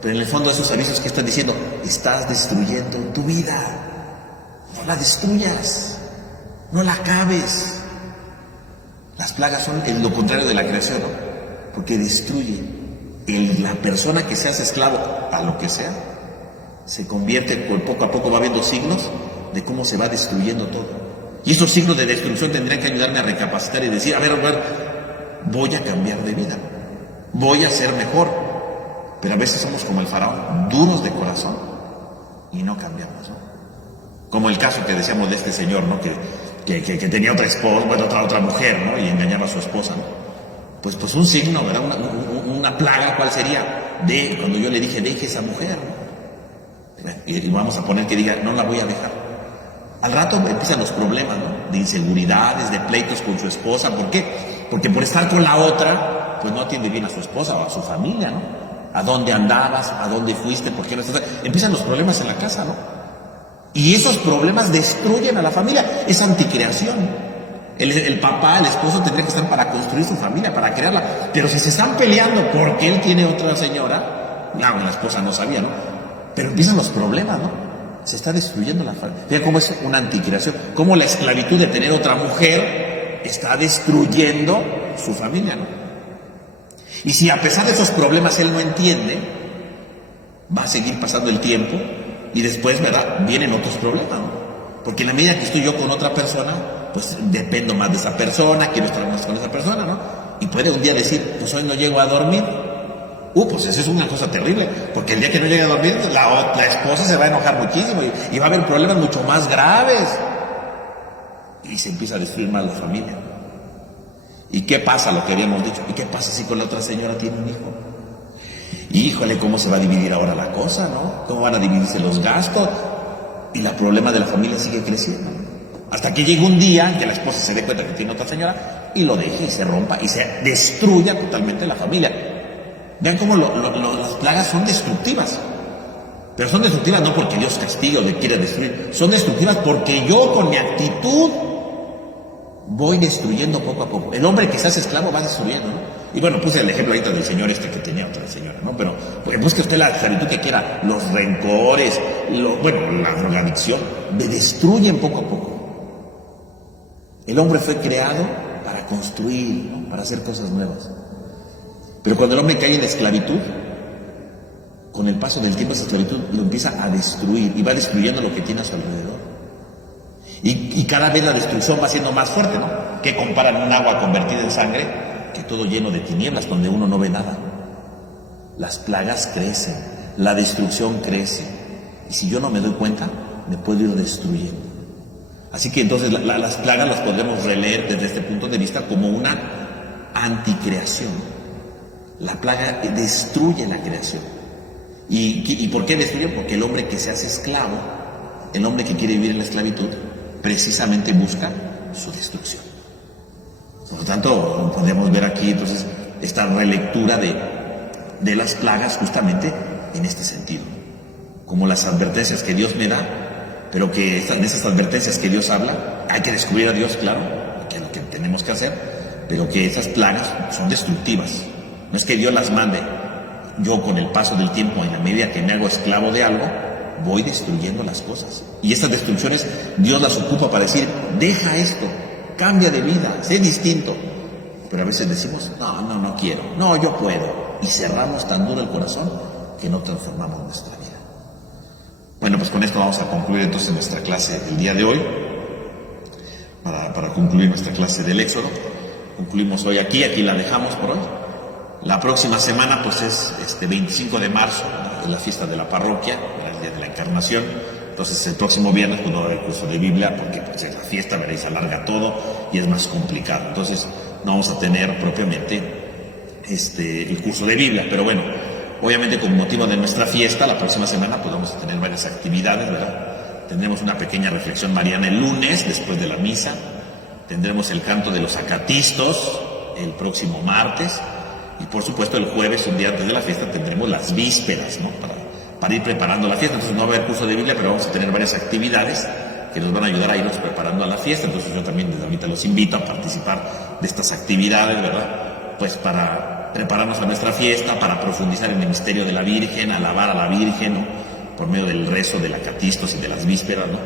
Pero en el fondo esos avisos que están diciendo, estás destruyendo tu vida. No la destruyas, no la acabes. Las plagas son lo contrario de la creación, ¿no? Porque destruye. La persona que se hace esclavo a lo que sea, se convierte, poco a poco va viendo signos de cómo se va destruyendo todo. Y esos signos de destrucción tendrían que ayudarme a recapacitar y decir, a ver, voy a cambiar de vida, voy a ser mejor. Pero a veces somos como el faraón, duros de corazón y no cambiamos, ¿no? Como el caso que decíamos de este señor, ¿no? Que tenía otra esposa, bueno, otra mujer, ¿no? Y engañaba a su esposa, ¿no? Pues un signo, ¿verdad? Una plaga, ¿cuál sería? Cuando yo le dije, deje esa mujer, ¿no? Y vamos a poner que diga, no la voy a dejar. Al rato empiezan los problemas, ¿no? De inseguridades, de pleitos con su esposa. ¿Por qué? Porque por estar con la otra, pues no atiende bien a su esposa o a su familia, ¿no? ¿A dónde andabas? ¿A dónde fuiste? ¿Por qué no estás? Empiezan los problemas en la casa, ¿no? Y esos problemas destruyen a la familia. Es anticreación. El papá, el esposo tendría que estar para construir su familia, para crearla. Pero si se están peleando porque él tiene otra señora, claro, la esposa no sabía, ¿no? Pero empiezan los problemas, ¿no? Se está destruyendo la familia. Fíjate cómo es una anticreación. Cómo la esclavitud de tener otra mujer está destruyendo su familia, ¿no? Y si a pesar de esos problemas él no entiende, va a seguir pasando el tiempo y después, ¿verdad?, vienen otros problemas, ¿no? Porque en la medida que estoy yo con otra persona, pues dependo más de esa persona, quiero estar más con esa persona, ¿no? Y puede un día decir, pues hoy no llego a dormir. Pues eso es una cosa terrible, porque el día que no llegue a dormir, la esposa se va a enojar muchísimo y va a haber problemas mucho más graves. Y se empieza a destruir más la familia. ¿Y qué pasa? Lo que habíamos dicho. ¿Y qué pasa si con la otra señora tiene un hijo? Híjole, ¿cómo se va a dividir ahora la cosa, no? ¿Cómo van a dividirse los gastos? Y el problema de la familia sigue creciendo. Hasta que llega un día que la esposa se dé cuenta que tiene otra señora y lo deje y se rompa y se destruya totalmente la familia. Vean cómo las plagas son destructivas. Pero son destructivas no porque Dios castigue o le quiera destruir. Son destructivas porque yo con mi actitud voy destruyendo poco a poco. El hombre que se hace esclavo va destruyendo, ¿no? Y bueno, puse el ejemplo ahorita del señor que tenía otra señora, ¿no? Pero busque usted la esclavitud que quiera, los rencores, la drogadicción, me destruyen poco a poco. El hombre fue creado para construir, ¿no?, para hacer cosas nuevas. Pero cuando el hombre cae en la esclavitud, con el paso del tiempo esa esclavitud lo empieza a destruir y va destruyendo lo que tiene a su alrededor. Y cada vez la destrucción va siendo más fuerte, ¿no? Que comparan un agua convertida en sangre que todo lleno de tinieblas donde uno no ve nada. Las plagas crecen, la destrucción crece. Y si yo no me doy cuenta, me puedo ir destruyendo. Así que entonces las plagas las podemos releer desde este punto de vista como una anticreación. La plaga destruye la creación. ¿Y por qué destruye? Porque el hombre que se hace esclavo, el hombre que quiere vivir en la esclavitud, precisamente busca su destrucción. Por lo tanto, podemos ver aquí entonces esta relectura de las plagas justamente en este sentido, como las advertencias que Dios me da, pero que de esas advertencias que Dios habla, hay que descubrir a Dios, claro, que es lo que tenemos que hacer, pero que esas plagas son destructivas. No es que Dios las mande. Yo con el paso del tiempo, en la medida que me hago esclavo de algo, voy destruyendo las cosas. Y estas destrucciones Dios las ocupa para decir, deja esto, cambia de vida, sé distinto. Pero Pero a veces decimos, no quiero, no, yo puedo. Y cerramos tan duro el corazón que no transformamos nuestra vida. Bueno, pues con esto vamos a concluir entonces nuestra clase del día de hoy. Para concluir nuestra clase del Éxodo. Concluimos hoy aquí la dejamos por hoy. La próxima semana pues es 25 de marzo, la fiesta de la parroquia, el día de la Encarnación. Entonces el próximo viernes pues no va a haber curso de Biblia porque pues es la fiesta, veréis, alarga todo y es más complicado. Entonces no vamos a tener propiamente el curso de Biblia, pero bueno, obviamente con motivo de nuestra fiesta, la próxima semana pues vamos a tener varias actividades, ¿verdad? Tendremos una pequeña reflexión mariana el lunes, después de la misa. Tendremos el canto de los acatistos el próximo martes. Y por supuesto el jueves, un día antes de la fiesta, tendremos las vísperas, ¿no? Para ir preparando la fiesta. Entonces no va a haber curso de Biblia, pero vamos a tener varias actividades que nos van a ayudar a irnos preparando a la fiesta. Entonces yo también desde ahorita los invito a participar de estas actividades, ¿verdad? Pues para prepararnos a nuestra fiesta, para profundizar en el misterio de la Virgen, alabar a la Virgen, ¿no? Por medio del rezo, del acatistos y de las vísperas, ¿no?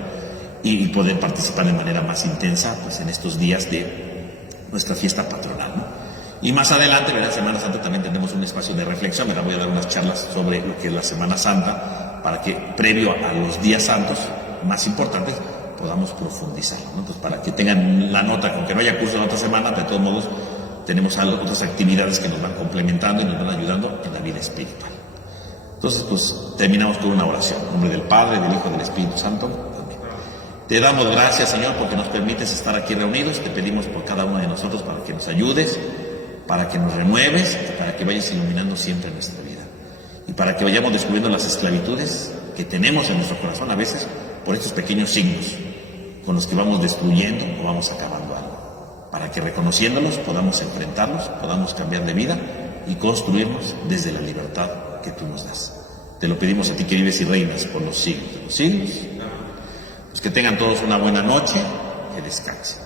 Y poder participar de manera más intensa pues en estos días de nuestra fiesta patronal, ¿no? Y más adelante, ¿verdad? Semana Santa también tenemos un espacio de reflexión, ¿verdad? Voy a dar unas charlas sobre lo que es la Semana Santa para que previo a los días santos más importantes podamos profundizar, ¿no? Entonces para que tengan la nota, aunque no haya curso en otra semana, de todos modos tenemos otras actividades que nos van complementando y nos van ayudando en la vida espiritual. Entonces, pues terminamos con una oración. En nombre del Padre, del Hijo y del Espíritu Santo. Amén. Te damos gracias, Señor, porque nos permites estar aquí reunidos. Te pedimos por cada uno de nosotros para que nos ayudes, para que nos renueves, para que vayas iluminando siempre nuestra vida. Y para que vayamos descubriendo las esclavitudes que tenemos en nuestro corazón a veces por estos pequeños signos con los que vamos destruyendo o vamos acabando algo. Para que reconociéndolos podamos enfrentarlos, podamos cambiar de vida y construirnos desde la libertad que tú nos das. Te lo pedimos a ti que vives y reinas por los siglos de los siglos. Pues que tengan todos una buena noche, que descansen.